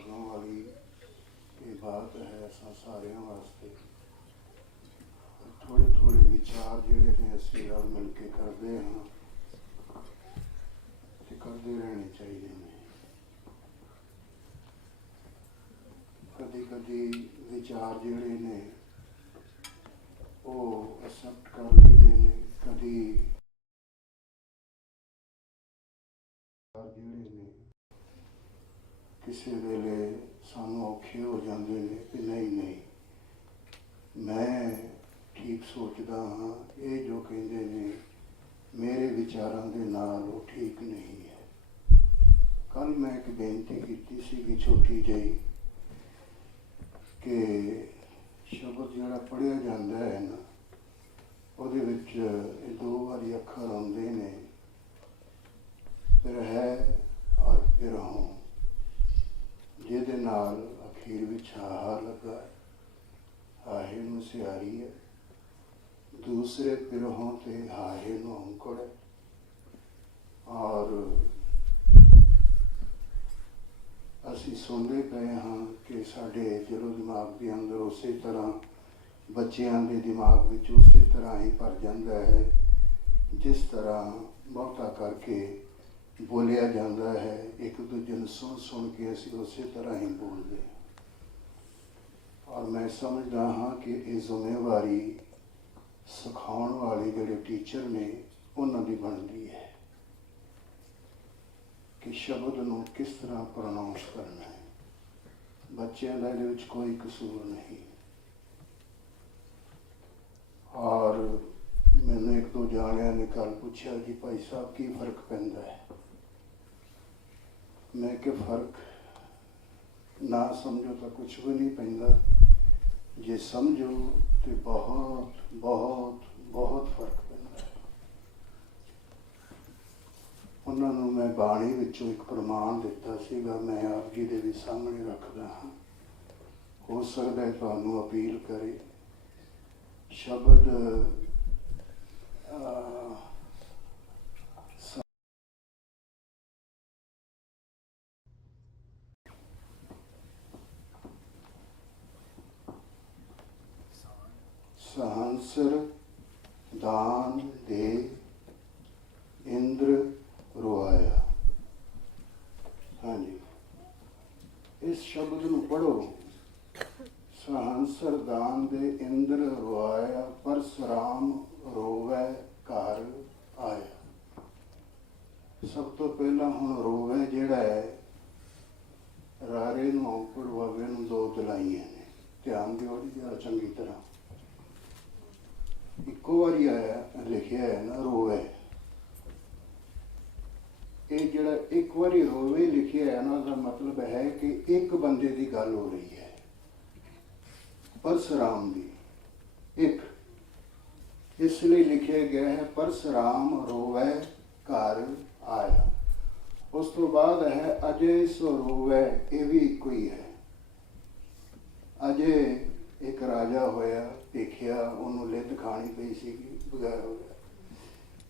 भागों वाली ये बात है असां सारिਆਂ वास्ते थोड़े थोड़े विचार ਜਿਹੜੇ ਨੇ ਅਸੀਂ ਰਲ ਮਿਲ ਕੇ ਕਰਦੇ ਹਾਂ ਤੇ ਕਰਦੇ ਰਹਿਣੇ ਚਾਹੀਦੇ ਨੇ। ਕਦੀ ਕਦੀ ਵਿਚਾਰ ਜਿਹੜੇ ਨੇ ਉਹ ਅਸੈਪਟ ਕਰ ਲਈਦੇ ਨੇ, ਕਦੀ ਜਿਹੜੇ ਨੇ ਕਿਸੇ ਵੇਲੇ ਸਾਨੂੰ ਔਖੇ ਹੋ ਜਾਂਦੇ ਨੇ ਕਿ ਨਹੀਂ ਮੈਂ ਠੀਕ ਸੋਚਦਾ ਹਾਂ, ਇਹ ਜੋ ਕਹਿੰਦੇ ਨੇ ਮੇਰੇ ਵਿਚਾਰਾਂ ਦੇ ਨਾਲ ਉਹ ਠੀਕ ਨਹੀਂ ਹੈ। ਕੱਲ੍ਹ ਮੈਂ ਇੱਕ ਬੇਨਤੀ ਕੀਤੀ ਸੀਗੀ ਛੋਟੀ ਜਿਹੀ ਕਿ ਸ਼ਬਦ ਜਿਹੜਾ ਪੜ੍ਹਿਆ ਜਾਂਦਾ ਹੈ ਨਾ ਉਹਦੇ ਵਿੱਚ ਇਹ 2 ਵਾਰੀ ਅੱਖਰ ਆਉਂਦੇ ਨੇ, ਫਿਰ ਹੈ ਔਰ ਫਿਰ ਹੋਂ, ਜਿਹਦੇ ਨਾਲ ਅਖੀਰ ਵਿੱਚ ਹਾਹਾ ਲੱਗਾ ਹਾਹੇ ਨੂੰ ਸਿਆਰੀ ਹੈ, ਦੂਸਰੇ ਪਿਰहों ਤੇ ਹਾਹੇ ਨੂੰ ਔਂਕੜ ਹੈ। ਔਰ ਅਸੀਂ ਸੁਣਦੇ ਪਏ ਹਾਂ ਕਿ ਸਾਡੇ ਦਿਲੋਂ ਦਿਮਾਗ ਦੇ ਅੰਦਰ ਉਸੇ ਤਰ੍ਹਾਂ ਬੱਚਿਆਂ ਦੇ ਦਿਮਾਗ ਵਿੱਚ ਉਸੇ ਤਰ੍ਹਾਂ ਹੀ ਭਰ ਜਾਂਦਾ ਹੈ ਜਿਸ ਤਰ੍ਹਾਂ ਬਹੁਤਾ ਕਰਕੇ ਬੋਲਿਆ ਜਾਂਦਾ ਹੈ। ਇੱਕ ਦੂਜੇ ਨੂੰ ਸੁਣ ਕੇ ਅਸੀਂ ਉਸੇ ਤਰ੍ਹਾਂ ਹੀ ਬੋਲਦੇ ਹਾਂ। ਔਰ ਮੈਂ ਸਮਝਦਾ ਹਾਂ ਕਿ ਇਹ ਜ਼ਿੰਮੇਵਾਰੀ ਸਿਖਾਉਣ ਵਾਲੇ ਜਿਹੜੇ ਟੀਚਰ ਨੇ ਉਹਨਾਂ ਦੀ ਬਣਦੀ ਹੈ ਕਿ ਸ਼ਬਦ ਨੂੰ ਕਿਸ ਤਰ੍ਹਾਂ ਪ੍ਰੋਨਾਉਂਸ ਕਰਨਾ ਹੈ। ਬੱਚਿਆਂ ਦਾ ਇਹਦੇ ਵਿੱਚ ਕੋਈ ਕਸੂਰ ਨਹੀਂ। ਔਰ ਮੈਨੂੰ 1-2 ਜਾਣਿਆਂ ਨੇ ਕੱਲ੍ਹ ਪੁੱਛਿਆ ਕਿ ਭਾਈ ਸਾਹਿਬ ਕੀ ਫਰਕ ਪੈਂਦਾ ਹੈ। ਮੈਂ ਕਿ ਫਰਕ ਨਾ ਸਮਝੋ ਤਾਂ ਕੁਛ ਵੀ ਨਹੀਂ ਪੈਂਦਾ, ਜੇ ਸਮਝੋ ਤੇ ਬਹੁਤ ਬਹੁਤ ਬਹੁਤ ਫਰਕ ਪੈਂਦਾ ਹੈ। ਉਹਨਾਂ ਨੂੰ ਮੈਂ ਬਾਣੀ ਵਿੱਚੋਂ ਇੱਕ ਪ੍ਰਮਾਣ ਦਿੱਤਾ ਸੀਗਾ, ਮੈਂ ਆਪ ਜੀ ਦੇ ਵੀ ਸਾਹਮਣੇ ਰੱਖਦਾ ਹਾਂ। ਹੋ ਸਕਦਾ ਹੈ ਤੁਹਾਨੂੰ ਅਪੀਲ ਕਰੇ। ਸ਼ਬਦ सहंसर दान दे इंद्र रोआया। हाँ जी, इस शब्द ਨੂੰ पढ़ो। सहंसर दान दे इंद्र रोआया, परशुराम रोवै घर आया। सब तो पहला हुण रोवै जिहड़ा है रारे नूं औंकड़ वावे नूं 2 दिलाइयां ने, ध्यान दिओ जरा चंगी तरह। ਇੱਕੋ ਵਾਰੀ ਆਇਆ ਲਿਖਿਆ ਹੈ ਨਾ ਰੋਵੇ, ਇਹ ਜਿਹੜਾ ਇੱਕ ਵਾਰੀ ਰੋਵੇ ਲਿਖਿਆ ਹੈ ਨਾ ਉਹਦਾ ਮਤਲਬ ਹੈ ਕਿ ਇੱਕ ਬੰਦੇ ਦੀ ਗੱਲ ਹੋ ਰਹੀ ਹੈ, ਪਰਸ਼ੁਰਾਮ ਦੀ ਇੱਕ, ਇਸ ਲਈ ਲਿਖਿਆ ਗਿਆ ਹੈ ਪਰਸ਼ੁਰਾਮ ਰੋਵੇ ਘਰ ਆਇਆ। ਉਸ ਤੋਂ ਬਾਅਦ ਹੈ ਅਜੇ ਸੋ ਰੋਵੇ, ਇਹ ਵੀ ਇੱਕੋ ਹੀ ਹੈ। ਅਜੇ ਇੱਕ ਰਾਜਾ ਹੋਇਆ, ਦੇਖਿਆ ਉਹਨੂੰ ਲਿੱਧ ਖਾਣੀ ਪਈ ਸੀਗੀ, ਬਗੈਰ ਹੋ ਗਿਆ।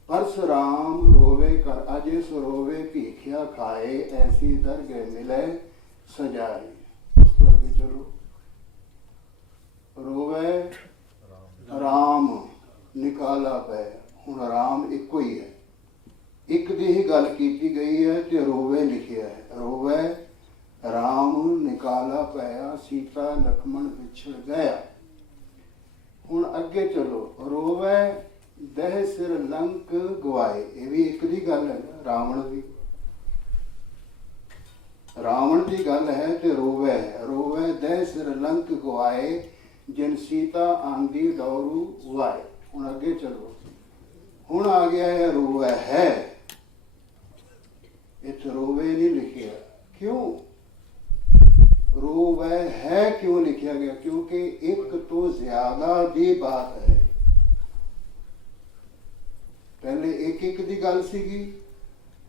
ਪਰਸ਼ੁਰਾਮ ਰੋਵੇ ਕਰ ਅਜੇ ਸੋ ਰੋਵੇ, ਭੀਖਿਆ ਖਾਏ ਐਸੀ ਦਰਗਹਿ ਮਿਲੇ ਸਜਾਏ। ਉਸ ਤੋਂ ਅੱਗੇ ਚਲੋ, ਰੋਵੇ ਰਾਮ ਨਿਕਾਲਾ ਪੈ, ਹੁਣ ਰਾਮ ਇੱਕੋ ਹੀ ਹੈ, ਇੱਕ ਦੀ ਹੀ ਗੱਲ ਕੀਤੀ ਗਈ ਹੈ ਤੇ ਰੋਵੇ ਲਿਖਿਆ ਹੈ। ਰੋਵੇ ਰਾਮ ਨਿਕਾਲਾ ਪਿਆ, ਸੀਤਾ ਲక్ష్మణ ਵਿਛੜ ਗਿਆ। ਹੁਣ ਅੱਗੇ ਚਲੋ, ਰੋਵੇ ਦਹਿ ਸਿਰ ਲੰਕ ਗਵਾਏ, ਇਹ ਵੀ ਇੱਕ ਦੀ ਗੱਲ ਹੈ, ਰਾਵਣ ਦੀ, ਰਾਵਣ ਦੀ ਗੱਲ ਹੈ ਤੇ ਰੋਵੇ ਹੈ। ਰੋਵੇ ਦਹਿ ਸਿਰ ਲੰਕ ਗਵਾਏ, ਜਿਨ ਸੀਤਾ ਆਂਦੀ ਡੋਰੂ ਵਾਏ। ਹੁਣ ਅੱਗੇ ਚਲੋ, ਹੁਣ ਆ ਗਿਆ ਹੈ ਰੋਵੇ ਹੈ, ਇੱਥੇ ਰੋਵੇ ਨਹੀਂ ਲਿਖਿਆ। ਕਿਉਂ ਰੋਵੇ ਹੈ ਕਿਉਂ ਲਿਖਿਆ ਗਿਆ? ਕਿਉਂਕਿ ਇੱਕ ਤੋਂ ਜ਼ਿਆਦਾ ਦੀ ਬਾਤ ਹੈ। ਪਹਿਲੇ ਇੱਕ ਇੱਕ ਦੀ ਗੱਲ ਸੀਗੀ,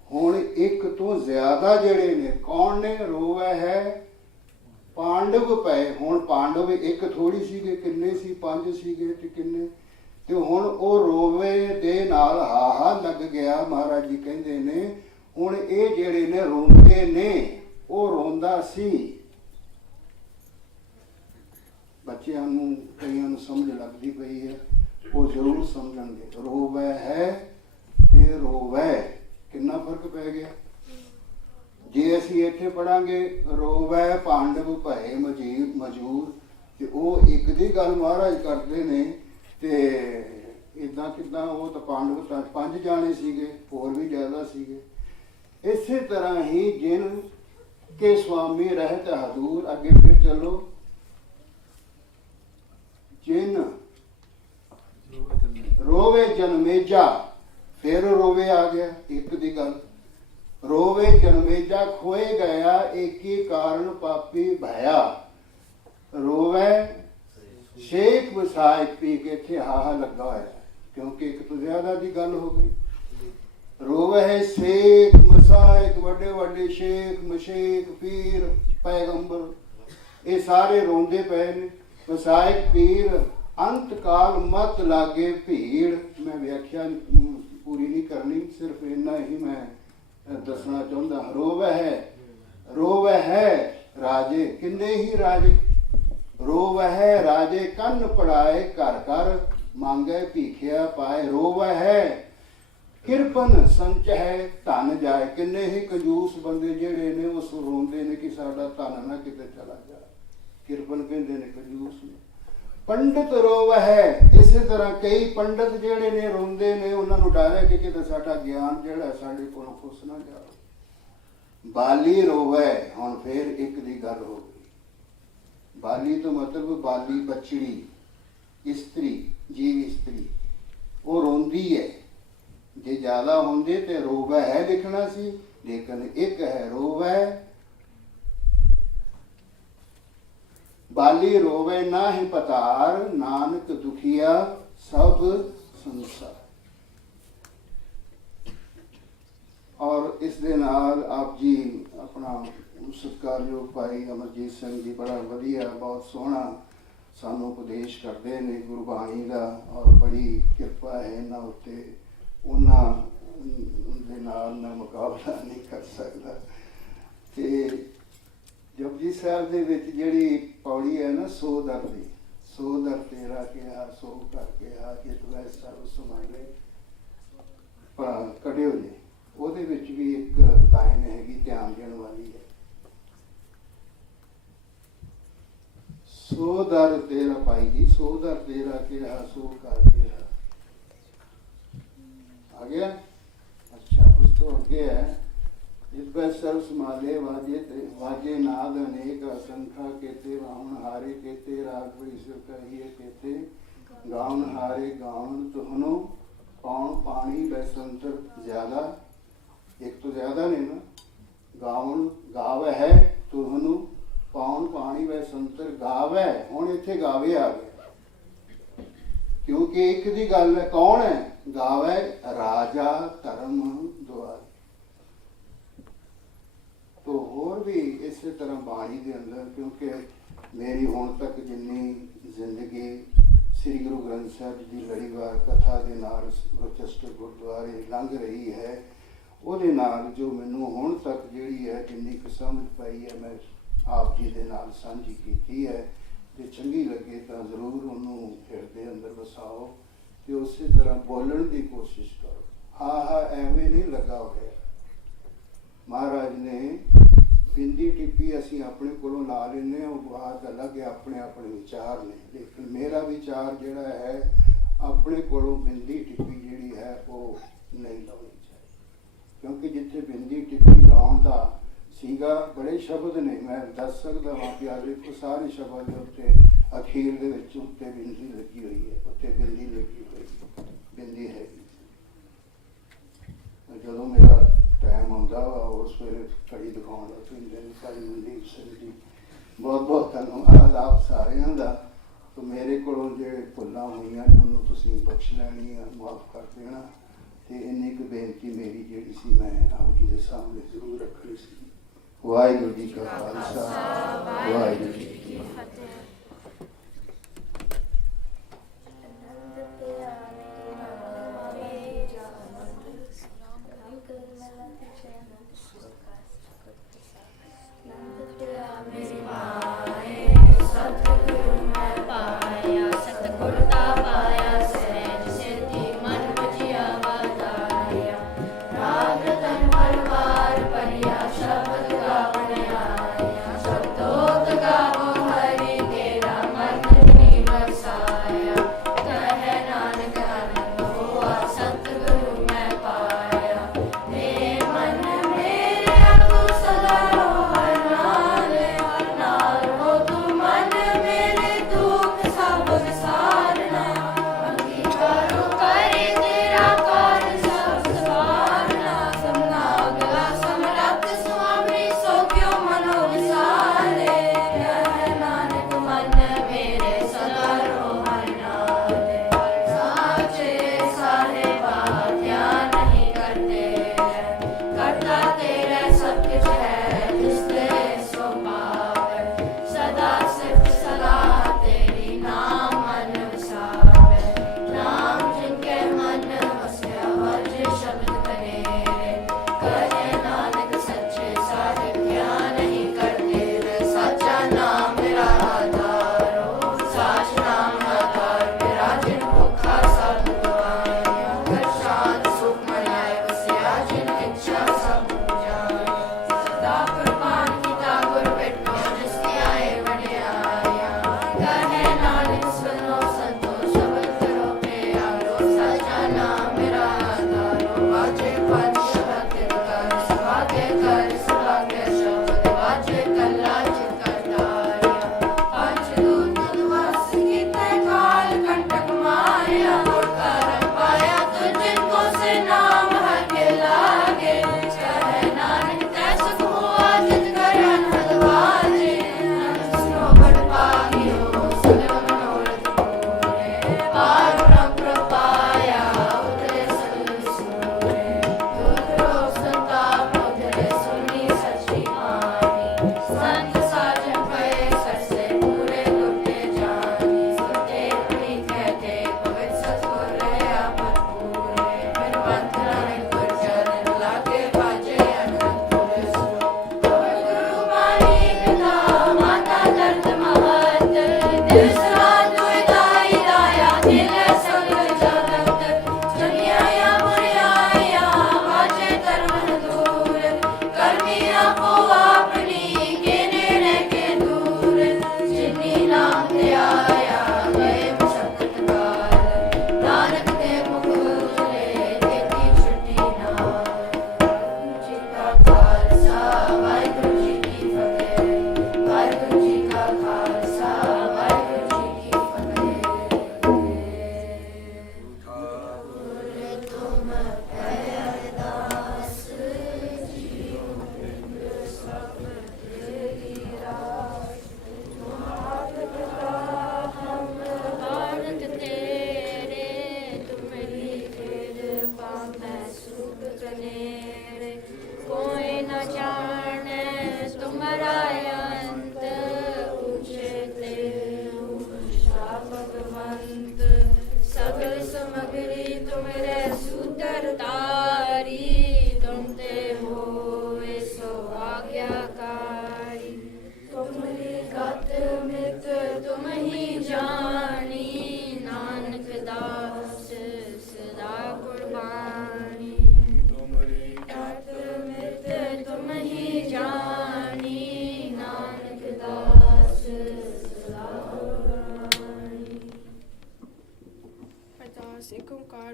ਹੁਣ ਇੱਕ ਤੋਂ ਜ਼ਿਆਦਾ ਜਿਹੜੇ ਨੇ, ਕੌਣ ਨੇ? ਰੋਵੇ ਹੈ ਪਾਂਡਵ ਪਏ। ਹੁਣ ਪਾਂਡਵ ਇੱਕ ਥੋੜੀ ਸੀਗੇ, ਕਿੰਨੇ ਸੀ? 5 ਸੀਗੇ ਤੇ ਕਿੰਨੇ, ਤੇ ਹੁਣ ਉਹ ਰੋਵੇ ਦੇ ਨਾਲ ਹਾਹਾ ਲੱਗ ਗਿਆ। ਮਹਾਰਾਜ ਜੀ ਕਹਿੰਦੇ ਨੇ ਹੁਣ ਇਹ ਜਿਹੜੇ ਨੇ ਰੋਂਦੇ ਨੇ, ਉਹ ਰੋਂਦਾ ਸੀ ਬੱਚਿਆਂ ਨੂੰ ਕਈਆਂ ਨੂੰ ਸਮਝ ਲੱਗਦੀ ਪਈ ਹੈ, ਉਹ ਜ਼ਰੂਰ ਸਮਝਣਗੇ। ਰੋਵੈ ਹੈ ਤੇ ਰੋਵੈ, ਕਿੰਨਾ ਫਰਕ ਪੈ ਗਿਆ। ਜੇ ਅਸੀਂ ਇੱਥੇ ਪੜਾਂਗੇ ਰੋਵੈ ਪਾਂਡਵ ਭਏ ਮਜੂਰ, ਤੇ ਉਹ ਇੱਕ ਦੀ ਗੱਲ ਮਹਾਰਾਜ ਕਰਦੇ ਨੇ, ਤੇ ਇੱਦਾਂ ਕਿੱਦਾਂ, ਉਹ ਤਾਂ ਪਾਂਡਵ ਤਾਂ 5 ਜਾਣੇ ਸੀਗੇ, ਹੋਰ ਵੀ ਜ਼ਿਆਦਾ ਸੀਗੇ। ਇਸੇ ਤਰ੍ਹਾਂ ਹੀ ਜਿਨ ਕੇ ਸਵਾਮੀ ਰਹਿਤ ਹਦੂਰ, ਅੱਗੇ ਫਿਰ ਚੱਲੋ, ਜਿਨ ਰੋਵੇ ਜਨਮੇਜਾ, ਫਿਰ ਰੋਵੇ ਆ ਗਿਆ, ਇੱਕ ਦੀ ਗੱਲ। ਰੋਵੇ ਜਨਮੇਜਾ ਖੋਏ ਗਿਆ, ਏਕੀ ਕਾਰਨ ਪਾਪੀ ਭਇਆ। ਰੋਵੇ ਸ਼ੇਖ ਵਸਾਇਕ ਪੀ ਕੇ, ਇੱਥੇ ਹਾਹਾ ਲੱਗਾ ਹੋਇਆ, ਕਿਉਂਕਿ ਇੱਕ ਤੋਂ ਜ਼ਿਆਦਾ ਦੀ ਗੱਲ ਹੋ ਗਈ। ਰੋਵੇ ਸ਼ੇਖ ਮਸਾਇਕ, ਵੱਡੇ ਵੱਡੇ ਸ਼ੇਖ ਮਸ਼ੇਖ ਪੀਰ ਪੈਗੰਬਰ, ਇਹ ਸਾਰੇ ਰੋਂਦੇ ਪਏ ਨੇ। ਵਸਾਇਕ ਪੀਰ ਅੰਤ ਕਾਲ ਮਤ ਲਾਗੇ ਭੀੜ। ਮੈਂ ਵਿਆਖਿਆ ਪੂਰੀ ਨਹੀਂ ਕਰਨੀ, ਸਿਰਫ ਇੰਨਾ ਹੀ ਮੈਂ ਦੱਸਣਾ ਚਾਹੁੰਦਾ। ਰੋਵੈ ਹੈ ਰਾਜੇ, ਕਿੰਨੇ ਹੀ ਰਾਜੇ। ਰੋਵੈ ਹੈ ਰਾਜੇ ਕੰਨ ਪੜਾਏ, ਘਰ ਘਰ ਮੰਗੇ ਭੀਖਿਆ ਪਾਏ। ਰੋਵੈ ਹੈ ਕਿਰਪਨ ਸੰਚ ਹੈ ਧਨ ਜਾਏ, ਕਿੰਨੇ ਹੀ ਕੰਜੂਸ ਬੰਦੇ ਜਿਹੜੇ ਨੇ ਉਸ ਰੋਂਦੇ ਨੇ ਕਿ ਸਾਡਾ ਧਨ ਨਾ ਕਿਤੇ ਚਲਾ ਜਾਏ। ਕਿਰਪਨ ਕਹਿੰਦੇ ਨੇ ਕੰਜੂਸ ਨੂੰ। ਪੰਡਿਤ ਰੋਵੈ ਹੈ, ਇਸੇ ਤਰ੍ਹਾਂ ਕਈ ਪੰਡਿਤ ਜਿਹੜੇ ਨੇ ਰੋਂਦੇ ਨੇ, ਉਹਨਾਂ ਨੂੰ ਡਰ ਹੈ ਕਿ ਕਿਤੇ ਸਾਡਾ ਗਿਆਨ ਜਿਹੜਾ ਸਾਡੇ ਕੋਲੋਂ ਖੁੱਸ ਨਾ ਜਾਵੇ। ਬਾਲੀ ਰੋਵੈ, ਹੁਣ ਫੇਰ ਇੱਕ ਦੀ ਗੱਲ ਹੋ ਗਈ। ਬਾਲੀ ਤੋਂ ਮਤਲਬ ਬਾਲੀ ਬੱਚੜੀ, ਇਸਤਰੀ, ਜੀਵ ਇਸਤਰੀ, ਉਹ ਰੋਂਦੀ ਹੈ। ਜੇ ਜ਼ਿਆਦਾ ਹੁੰਦੇ ਤੇ ਰੋਵੈ ਹੈ ਲਿਖਣਾ ਸੀ, ਲੇਕਿਨ ਇੱਕ ਹੈ ਰੋਵੈ। ਬਾਲੀ ਰੋਵੇ ਨਾਹੀਂ ਪਤਾਰ, ਨਾਨਕ ਦੁਖੀਆ ਸਭ ਸੰਸਾਰ। ਔਰ ਇਸ ਦੇ ਨਾਲ ਆਪ ਜੀ ਆਪਣਾ ਸਤਿਕਾਰਯੋਗ ਭਾਈ ਅਮਰਜੀਤ ਸਿੰਘ ਜੀ ਬੜਾ ਵਧੀਆ, ਬਹੁਤ ਸੋਹਣਾ ਸਾਨੂੰ ਉਪਦੇਸ਼ ਕਰਦੇ ਨੇ ਗੁਰਬਾਣੀ ਦਾ, ਔਰ ਬੜੀ ਕਿਰਪਾ ਹੈ ਇਹਨਾਂ ਉੱਤੇ। ਉਹਨਾਂ ਦੇ ਨਾਲ ਮੈਂ ਮੁਕਾਬਲਾ ਨਹੀਂ ਕਰ ਸਕਦਾ। ਤੇ ਜਪਜੀ ਸਾਹਿਬ ਦੇ ਵਿੱਚ ਜਿਹੜੀ ਪੌੜੀ ਹੈ ਨਾ, ਸੋ ਦਰ ਦੀ, ਸੋ ਦਰ ਤੇਰਾ ਕਿਹਾ ਸੋ ਕਰ ਕਿਹਾ, ਜੇ ਤੂੰ ਸਰਬ ਸੰਭਾਲੇ ਕਢਿਓ ਨੇ, ਉਹਦੇ ਵਿੱਚ ਵੀ ਇੱਕ ਲਾਈਨ ਹੈਗੀ ਧਿਆਨ ਦੇਣ ਵਾਲੀ ਹੈ। ਸੋ ਦਰ ਤੇਰਾ ਭਾਈ ਜੀ, ਸੋ ਦਰ ਤੇਰਾ ਕਿਹਾ ਸੋ ਕਰ ਕਿਹਾ, ਆ ਗਿਆ। ਅੱਛਾ, ਉਸ ਤੋਂ ਅੱਗੇ ਹੈ ਜਿਸ ਸਰਬ ਸੰਭਾਲੇ ਵਾਜੇ ਨਾਦ ਅਨੇਕ ਅਸੰਖਾ केते वाहन हारे केते राग बड़ी सिर कहिए केते गाउन हारे गाउन तुहनो कौन पानी बैसंतर ज्यादा, एक तो ज्यादा नहीं ना, गाउन गावे है तुहनो कौन पानी बैसंतर गावे, हुण इत्थे गावे आ गया क्योंकि एक दी गल है, कौन है गावे, राजा धर्म द्वार। तो होर भी इस तरह बाणी के अंदर, क्योंकि मेरी हुण तक जिन्नी जिंदगी श्री गुरु ग्रंथ साहब जी की लड़ीवार कथा के नाल रोचेस्टर गुरुद्वारे लंघ रही है, ਉਹਦੇ ਨਾਲ जो मैनू हुण तक जिहड़ी है जिन्नी कुछ समझ पाई है, मैं आप जी के नाल साझी की है। तो चंगी लगे तो जरूर उन्होंने हिरदे अंदर वसाओ, तो उस तरह बोलने की कोशिश करो। हा एवें नहीं लगा होया। महाराज ने बिंदी टिप्पी असी अपने कोलों ला लेने, वो बात अलग है, अपने अपने विचार ने, लेकिन मेरा विचार जिहड़ा है अपने कोलों बिंदी टिप्पी जिहड़ी है वो नहीं लानी चाहिए, क्योंकि जिथे बिंदी टिप्पी लाउण दा सीगा बड़े शब्द ने, मैं दस सकदा हाँ कि देखो सारे शब्द के उत्ते अखीर दे विच उत्ते बिंदी लगी हुई है, उत्ते बिंदी लगी हुई बिंदी है। जदों मेरा टाइम आंदा वा उस वेले कड़ी दिखाउण लग पैंदे ने भाई मनदीप सिंह जी, बहुत बहुत धन्यवाद आप सारिਆਂ ਦਾ। तो मेरे कोलों ਜਿਹੜੇ ਭੁੱਲਾਂ ਹੋਈਆਂ ਨੇ ਉਹਨੂੰ ਤੁਸੀਂ ਬਖਸ਼ ਲੈਣੀ ਆ, ਮਾਫ ਕਰ ਦੇਣਾ, ਤੇ ਇੰਨੀ ਕੁ ਬੇਨਤੀ ਮੇਰੀ ਜਿਹੜੀ ਸੀ ਮੈਂ ਆਪ ਜੀ ਦੇ ਸਾਹਮਣੇ ਜ਼ਰੂਰ ਰੱਖਣੀ ਸੀ। ਵਾਹਿਗੁਰੂ ਜੀ ਕਾ ਖਾਲਸਾ, ਵਾਹਿਗੁਰੂ ਜੀ ਕੀ ਫਤਿਹ। मेरी माए सतगुरु मैं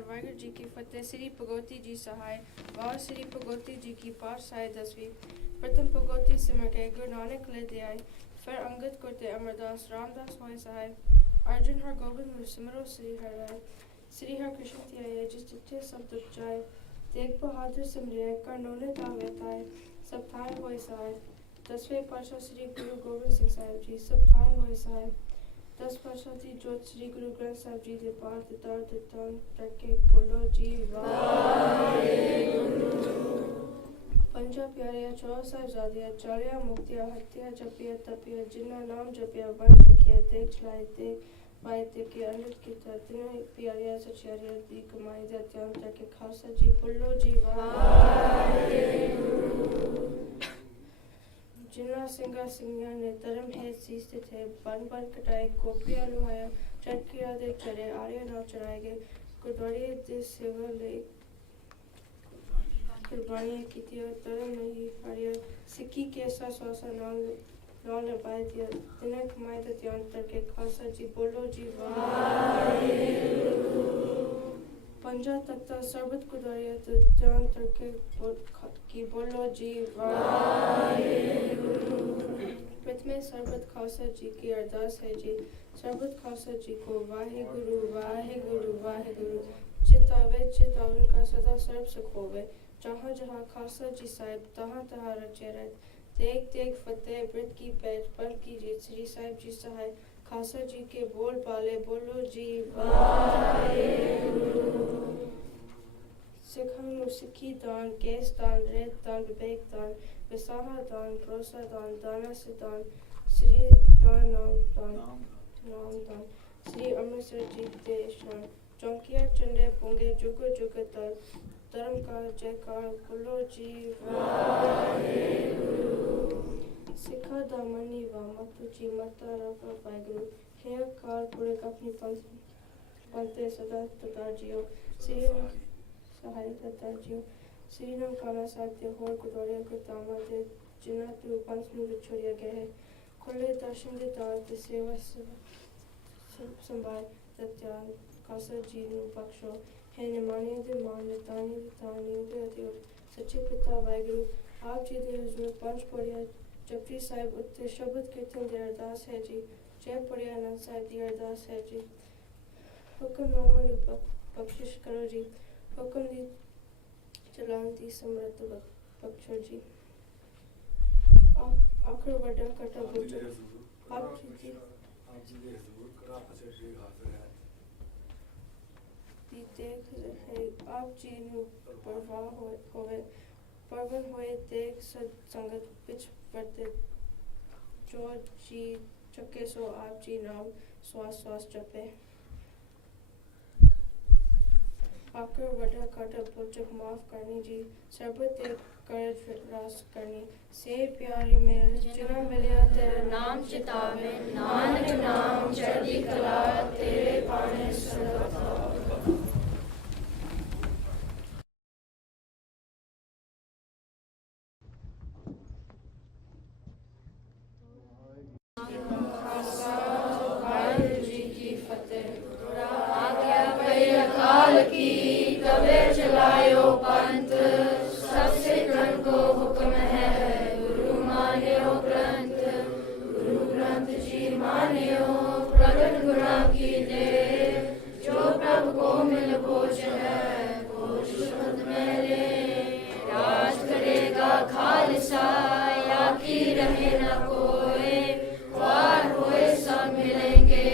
वाहिगुरु जी की फतेह। श्री भगवती जी सहाय। वाह श्री भगवती जी की पाठ सहाय 10वीं। प्रथम भगवती सिमर के गुरु नानक ले दे आए। फिर अंगद कुरते अमरदास रामदास होए सहाय। अर्जुन हर गोविंद सिमरो श्री हर राय। श्री हर कृष्ण ध्याय जिस चिट्ठे सब दुख जाए। तेग बहादुर सिमरिय कर नोने तावे ताए। सब थाए होए सहाय। 10वें पातशाह श्री गुरु गोबिंद सिंह साहिब जी सब थाए होए सहाय। 10 पातशाह की जोत श्री गुरु ग्रंथ साहिब जी दे पाठ दितार दितान रखे बोलो जी वाहिगुरु। पंजा प्यारिया 14 साहिबजादिया चालिया मुक्तिया हत्या जपिया तपिया जिन्ना नाम जपिया वन सखिया देख चलाए देख पाए के अमृत की तिन्हें प्यारिया सचियारिया दी कमाई दा ध्यान रखे खालसा जी बोलो जी वाहिगुरु। जिन्ना सिंगा सिंगिया ने धर्म है सीस थे बन बन कटाए कोपिया लुहाया चटकिया दे चरे आर्य नाव चढ़ाए गए गुरुद्वारे दे सेवा ले कुर्बानियां की धर्म नहीं हारिया सिक्की कैसा स्वासा नाम लबाए दिया दिनक कमाए दा ध्यान करके खालसा जी बोलो जी वाहिगुरु। पंजा तख्ता सर्बत गुरुद्वारे दा ध्यान करके की बोलो जी वाहिगुरु। प्रथमे सर्बत खालसा जी की अरदास है जी सर्बत खालसा जी को वाहिगुरु वाहिगुरु वाहिगुरु। चितावे चितावन का सदा सर्व सुख होवे जहाँ जहाँ खालसा जी साहिब तहाँ तहाँ रचे रहे। तेग तेग फतेह व्रत की पैज पल की जीत श्री साहिब जी सहाय। खालसा जी के बोल पाले बोलो जी वाहिगुरु। सिखा सिक्खी दान केस दान रेत दान विवेक दान विसाहा दान भरोसा दान दाना से दान श्री दान नाम दान श्री अमृतसर जी देशान चौकिया चंडे पुंगे जुग जुग तल धर्म का जयकार बोलो जी वाहिगुरु। सिखा दामनी व मतु जी मता रखा वाहिगुरु। हे काल पूरे अपनी पंथे सदा तता जियो श्री सहाय तता जियो श्री राम काला साध्य होर गुरुद्वारे गुरदामा दे जिन्ना तू पंथ में छोड़िया गया है खुले दर्शन दे दार ते सेवा संभाल तत्यान खालसा जी नु बख्शो है निमानिया दे मान नितानी दे अतियो सच्चे पिता वाहिगुरु। आप जी दे हुजूर पंच पढ़िया जपजी साहिब उत्ते शब्द कीर्तन दे अरदास है जी जय पढ़िया आनंद साहिब दी अरदास है जी। हुक्मनामा नु बख्शिश करो जी हुक्म दी चलान दी समृद्ध बख्शो जी। आखिर वड्डा कटा बुझ आप जी दी देख है आप जी नु परवाह होवे परवन होए देख संगत बिच वर्ते जो जी चके सो आप जी नाम श्वास श्वास जपे। आकर वड्डा काटा बुझक माफ करनी जी सर्बत एक कर रास करनी से प्यारी मेल जिना मिलिया तेरा नाम चितावे नानक नाम चढ़दी कला तेरे पाने सदा। वाहिगुरु जी की फतेह। आज्ञा पई अकाल की कबे चलायो पंथ सबसे ग्रंथ को हुक्म है गुरु मान्यो ग्रंथ गुरु ग्रंथ जी मान्यो प्रगट गुना की दे जो प्रभु को मिल भोज है भोज शुद्ध में ले राज करेगा खालसा या की रहे न कोई वार होए सब मिलेंगे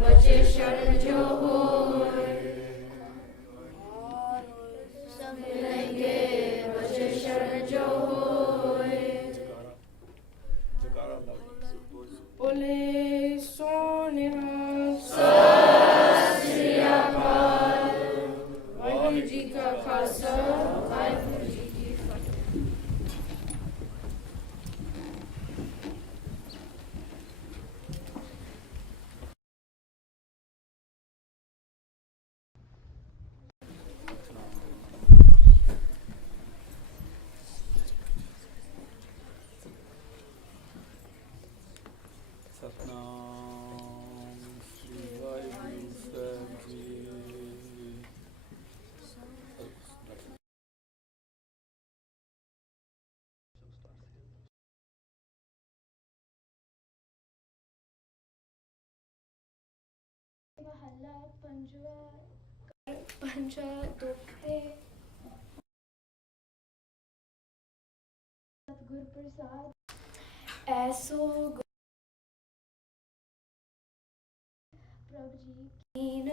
बचे शरण जो होए सब मिलेंगे बचे शरण जो होए। बोले सोनिहाल सत श्री अकाल। वाहिगुरु जी का खालसा वाहिगुरु जी की फतेह। सतनाम पंचा दुखे सतगुर प्रसाद ऐसो प्रभु जी कीन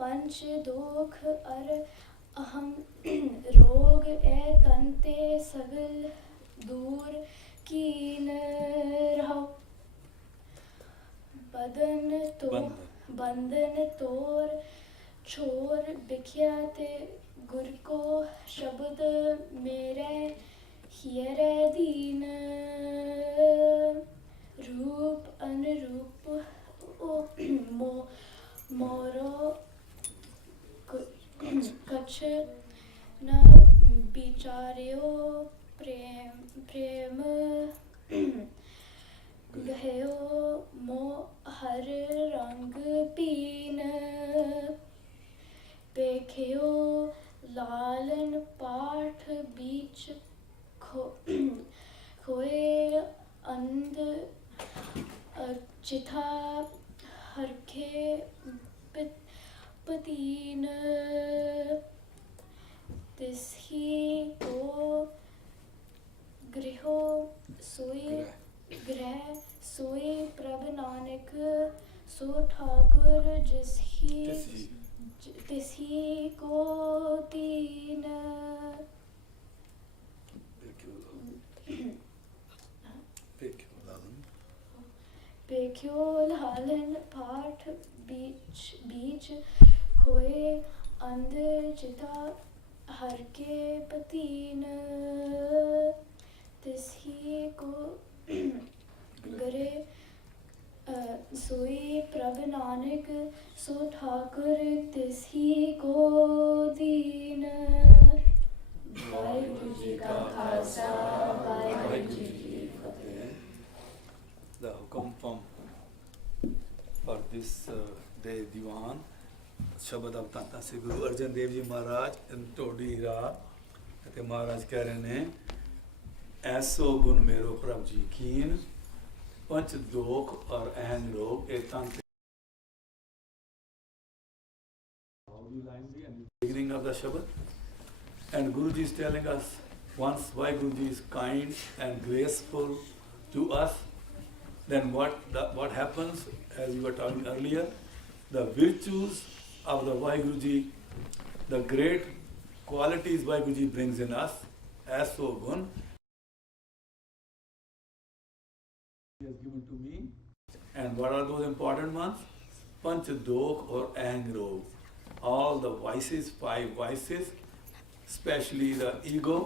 पंच दोख अर अहम रोग ए तंते सगल दूर कीन रहो बंधन तोर छोर बिख्यात गुर को शब्द मेरे हियरे दीन रूप अनुरूप मोरो कछ न बिचार्यो प्रेम गयो मो हर रंग पीन पेख्यो लालन पाठ बीच खोए अंध चिथा हरखे पतीन तिसही को गृहो ग्रह सोए प्रभ नानक सो ठाकुर तिसही को तीन पेख्यो लालन पाठ बीच खोए अंध चिता हर के पतीन तिसही को गरे सोई प्रभ नानक सो ठाकुर तिसही को दीन वाहिगुरु जी का खालसा वाहिगुरु जी की फतेह. The hukam for this day Divaan ਸ਼ਬਦ ਆਪ ਤਾਂ ਸੇ ਗੁਰੂ ਅਰਜਨ ਦੇਵ ਜੀ ਮਹਾਰਾਜ ਟੋਡੀ ਰਾਤ ਅਤੇ ਮਹਾਰਾਜ ਕਹਿ ਰਹੇ ਨੇ ਐਸੋ ਗੁਣ ਮੇਰੋ ਪ੍ਰਭ ਜੀ ਕੀਨ ਪੰਚ ਦੋਖ ਔਰ ਅਹੰ ਰੋਗ ਇਹ ਤਾਂ beginning of the Shabad, and Guruji is telling us once why Guruji is kind and graceful to us, then what happens, as we were talking earlier, the virtues of the Vaheguruji, the great qualities Vaheguruji brings in us, as so gun, he has given to me. And what are those important ones? Panch Dokh or Ahang Rog. All the vices, 5 vices, especially the ego,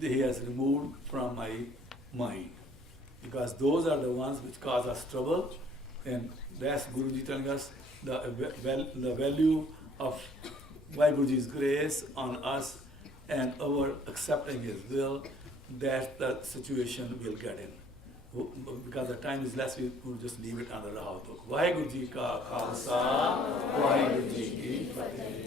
he has removed from my mind. Because those are the ones which cause us trouble. And that's Guruji telling us the value of Vaheguruji's grace on us and our accepting his will, that the situation will get in. Because the time is less, we will just leave it on the Rahatuk. Vaheguru Ji ka Khalsa, Vaheguru Ji ki Fateh.